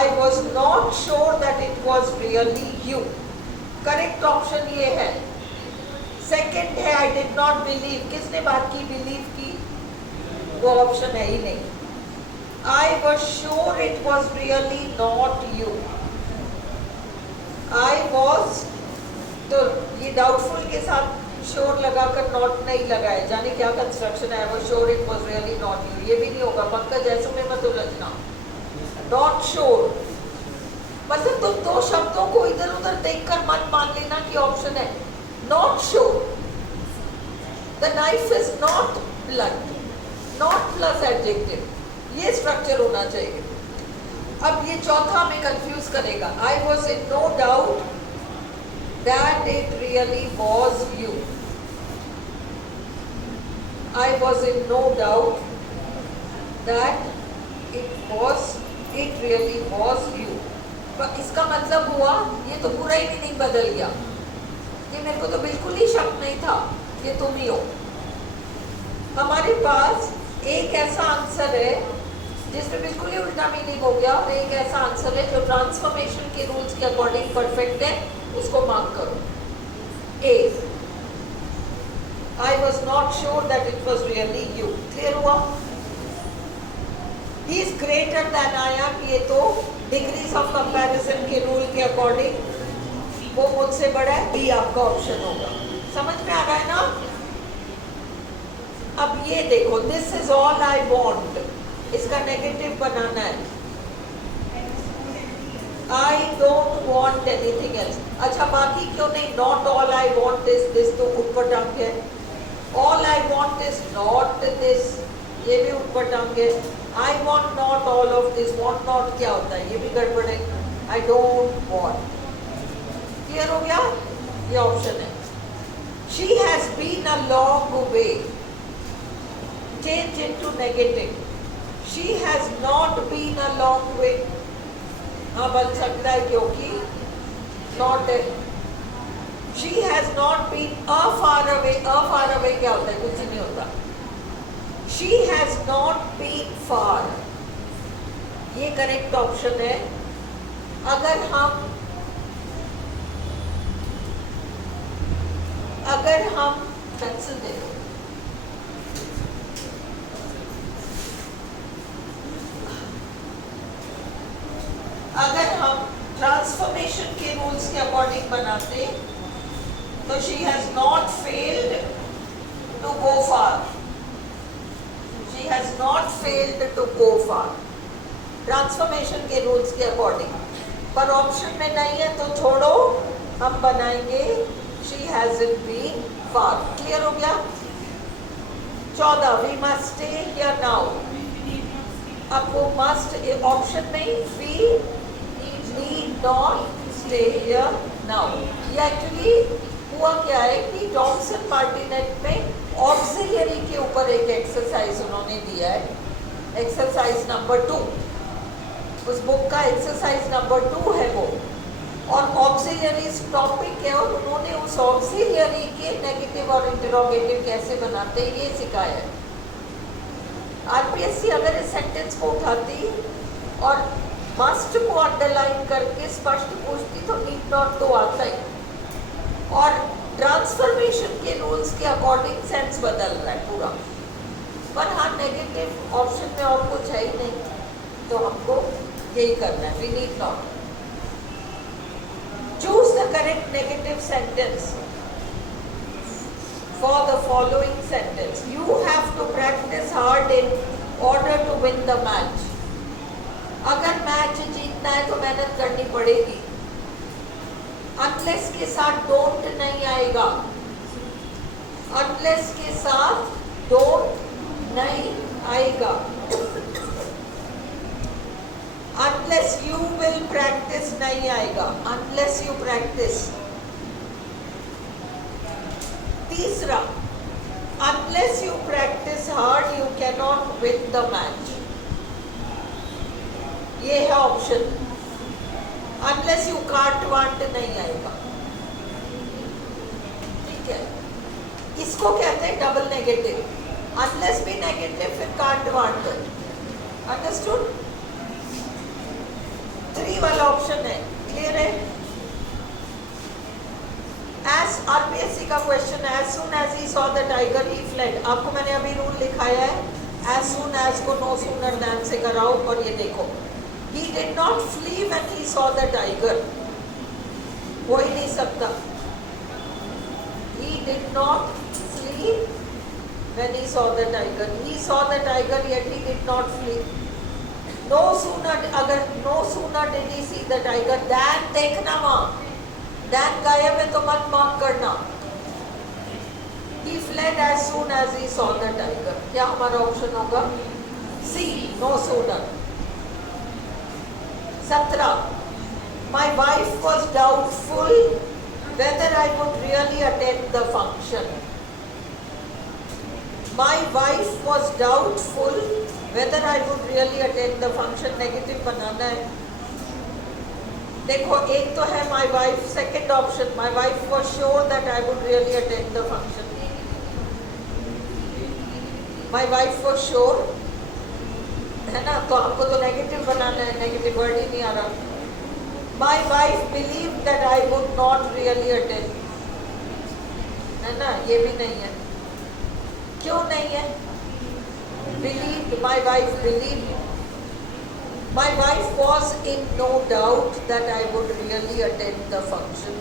I was not sure that it was really you। Correct option ये है। सेकंड है I did not believe। किसने बात की, बिलीव की? वो ऑप्शन है ही नहीं। I was sure it was really not you। I was, तो ये डाउटफुल के साथ श्योर लगाकर नॉट नहीं लगाए, जाने क्या कंस्ट्रक्शन है। वो sure it was really not you, ये भी नहीं होगा। पंकज ऐसे में मत उलझना। नॉट श्योर मतलब तुम दो शब्दों को इधर उधर देखकर मत मान लेना कि ऑप्शन है। Not sure, the knife is not blunt, not plus adjective, ये स्ट्रक्चर होना चाहिए। अब ये चौथा में कंफ्यूज करेगा। I was in no doubt that it really was you. I was in no doubt that it really was you. इसका मतलब हुआ ये तो पूरा ही नहीं बदल गया, ये मेरे को तो बिल्कुल ही शक नहीं था कि तुम ही हो। हमारे पास एक ऐसा आंसर है जिसमें बिल्कुल ही उल्टा मीनिंग हो गया, और एक ऐसा आंसर है जो ट्रांसफॉर्मेशन के रूल्स के अकॉर्डिंग परफेक्ट है, उसको मार्क करो। A, I was not sure that it was really you. Clear हुआ? He is greater than I am, ये तो डिग्रीज ऑफ कंपैरिजन के रूल के अकॉर्डिंग वो मुझसे बड़ा है, बी आपका ऑप्शन होगा। समझ में आ रहा है ना? अब ये देखो, this is all I want, इसका नेगेटिव बनाना है। I don't want anything else. अच्छा, बाकी क्यों नहीं? Not all I want is this, तो ऊटपटांग है। All I want is not this, ये भी ऊटपटांग है। I want not all of this, want not क्या होता है? ये भी गड़बड़ है। I don't want. क्लियर हो गया? ये ऑप्शन है। She has been a long way, change into negative। she has not been a long way। हाँ, बन सकता है क्योंकि not है। she has not been a far away। a far away क्या होता है? कुछ नहीं होता। she has not been far, ये करेक्ट ऑप्शन है। अगर हम पेंसिल देखो, अगर हम ट्रांसफॉर्मेशन के रूल्स के अकॉर्डिंग बनाते तो she has not failed to go far. She has not failed to go far transformation के रूल्स के अकॉर्डिंग, पर ऑप्शन में नहीं है तो छोड़ो, हम बनाएंगे she hasn't been far. Clear हो गया? 14, we must stay here now. अब वो मस्ट ऑप्शन में we need not stay here now. ये एक्चुअली हुआ क्या है कि टॉमसन मार्टिनेट में ऑक्सिलरी के ऊपर एक एक्सरसाइज उन्होंने दिया है, एक्सरसाइज नंबर 2। उस बुक का एक्सरसाइज नंबर 2 है वो, और ऑक्सिलरी टॉपिक है, और उन्होंने उस ऑक्सिलरी के नेगेटिव और इंटरोगेटिव कैसे बनाते हैं ये सिखाया है। आरपीएससी अगर इस सेंटेंस को उठाती और मस्ट को अंडरलाइन करके स्पष्ट पूछती तो नीड नॉट तो आता ही, और ट्रांसफॉर्मेशन के रूल्स के अकॉर्डिंग सेंस बदल रहा है पूरा। पर हाँ, नेगेटिव ऑप्शन में और कुछ है ही नहीं, तो हमको यही करना है, we need not. Choose the correct negative sentence for the following sentence. You have to practice hard in order to win the match. अगर मैच जीतना है तो मेहनत करनी पड़ेगी। Unless के साथ don't नहीं आएगा, unless के साथ don't नहीं आएगा। Unless you will practice नहीं आएगा, unless you practice। तीसरा, unless you practice hard you cannot win the match। ये है option. unless you can't want नहीं आएगा, ठीक है। इसको कहते हैं डबल नेगेटिव। unless भी नेगेटिव, फिर can't want। अंडरस्टूड? 3 वाला ऑप्शन है, क्लियर है? As RPSC का क्वेश्चन है, as soon as he saw the tiger he fled। आपको मैंने अभी रूल लिखाया है, as soon as को no sooner than से कराओ, और ये देखो he did not flee when he saw the tiger। हो ही नहीं सकता। he did not flee when he saw the tiger। he saw the tiger yet he did not flee। no sooner, अगर no sooner did he see the tiger than, देखना वहाँ then गायब है तो मत मार्क करना। He fled as soon as he saw the tiger। क्या हमारा ऑप्शन होगा? C, no sooner। 17, my wife was doubtful whether I would really attend the function। My wife was doubtful whether I would really attend the function। Negative बनाना है। देखो, एक तो है my wife, second option my wife was sure that I would really attend the function। my wife was sure है ना, तो आपको तो नेगेटिव बनाना है, नेगेटिव वर्ड ही नहीं आ रहा। my wife believed that I would not really attend, है ना, ये भी नहीं है। क्यों नहीं है? believed, my wife believed। My wife was in no doubt that I would really attend the function।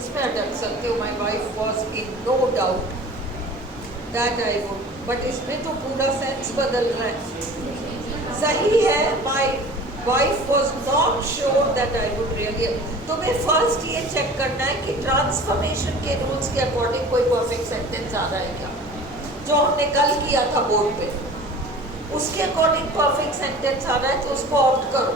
इसमें अटक सकते हो, my wife was in no doubt that I would, but इसमें तो पूरा सेंस बदल रहा है। सही है, my wife was not sure that I would really। तुम्हें फर्स्ट ये चेक करना है कि ट्रांसफॉर्मेशन के रूल्स के अकॉर्डिंग कोई परफेक्ट सेंटेंस आ रहा है क्या, जो हमने कल किया था बोर्ड पे, उसके अकॉर्डिंग परफेक्ट सेंटेंस आ रहा है तो उसको ऑप्ट करो।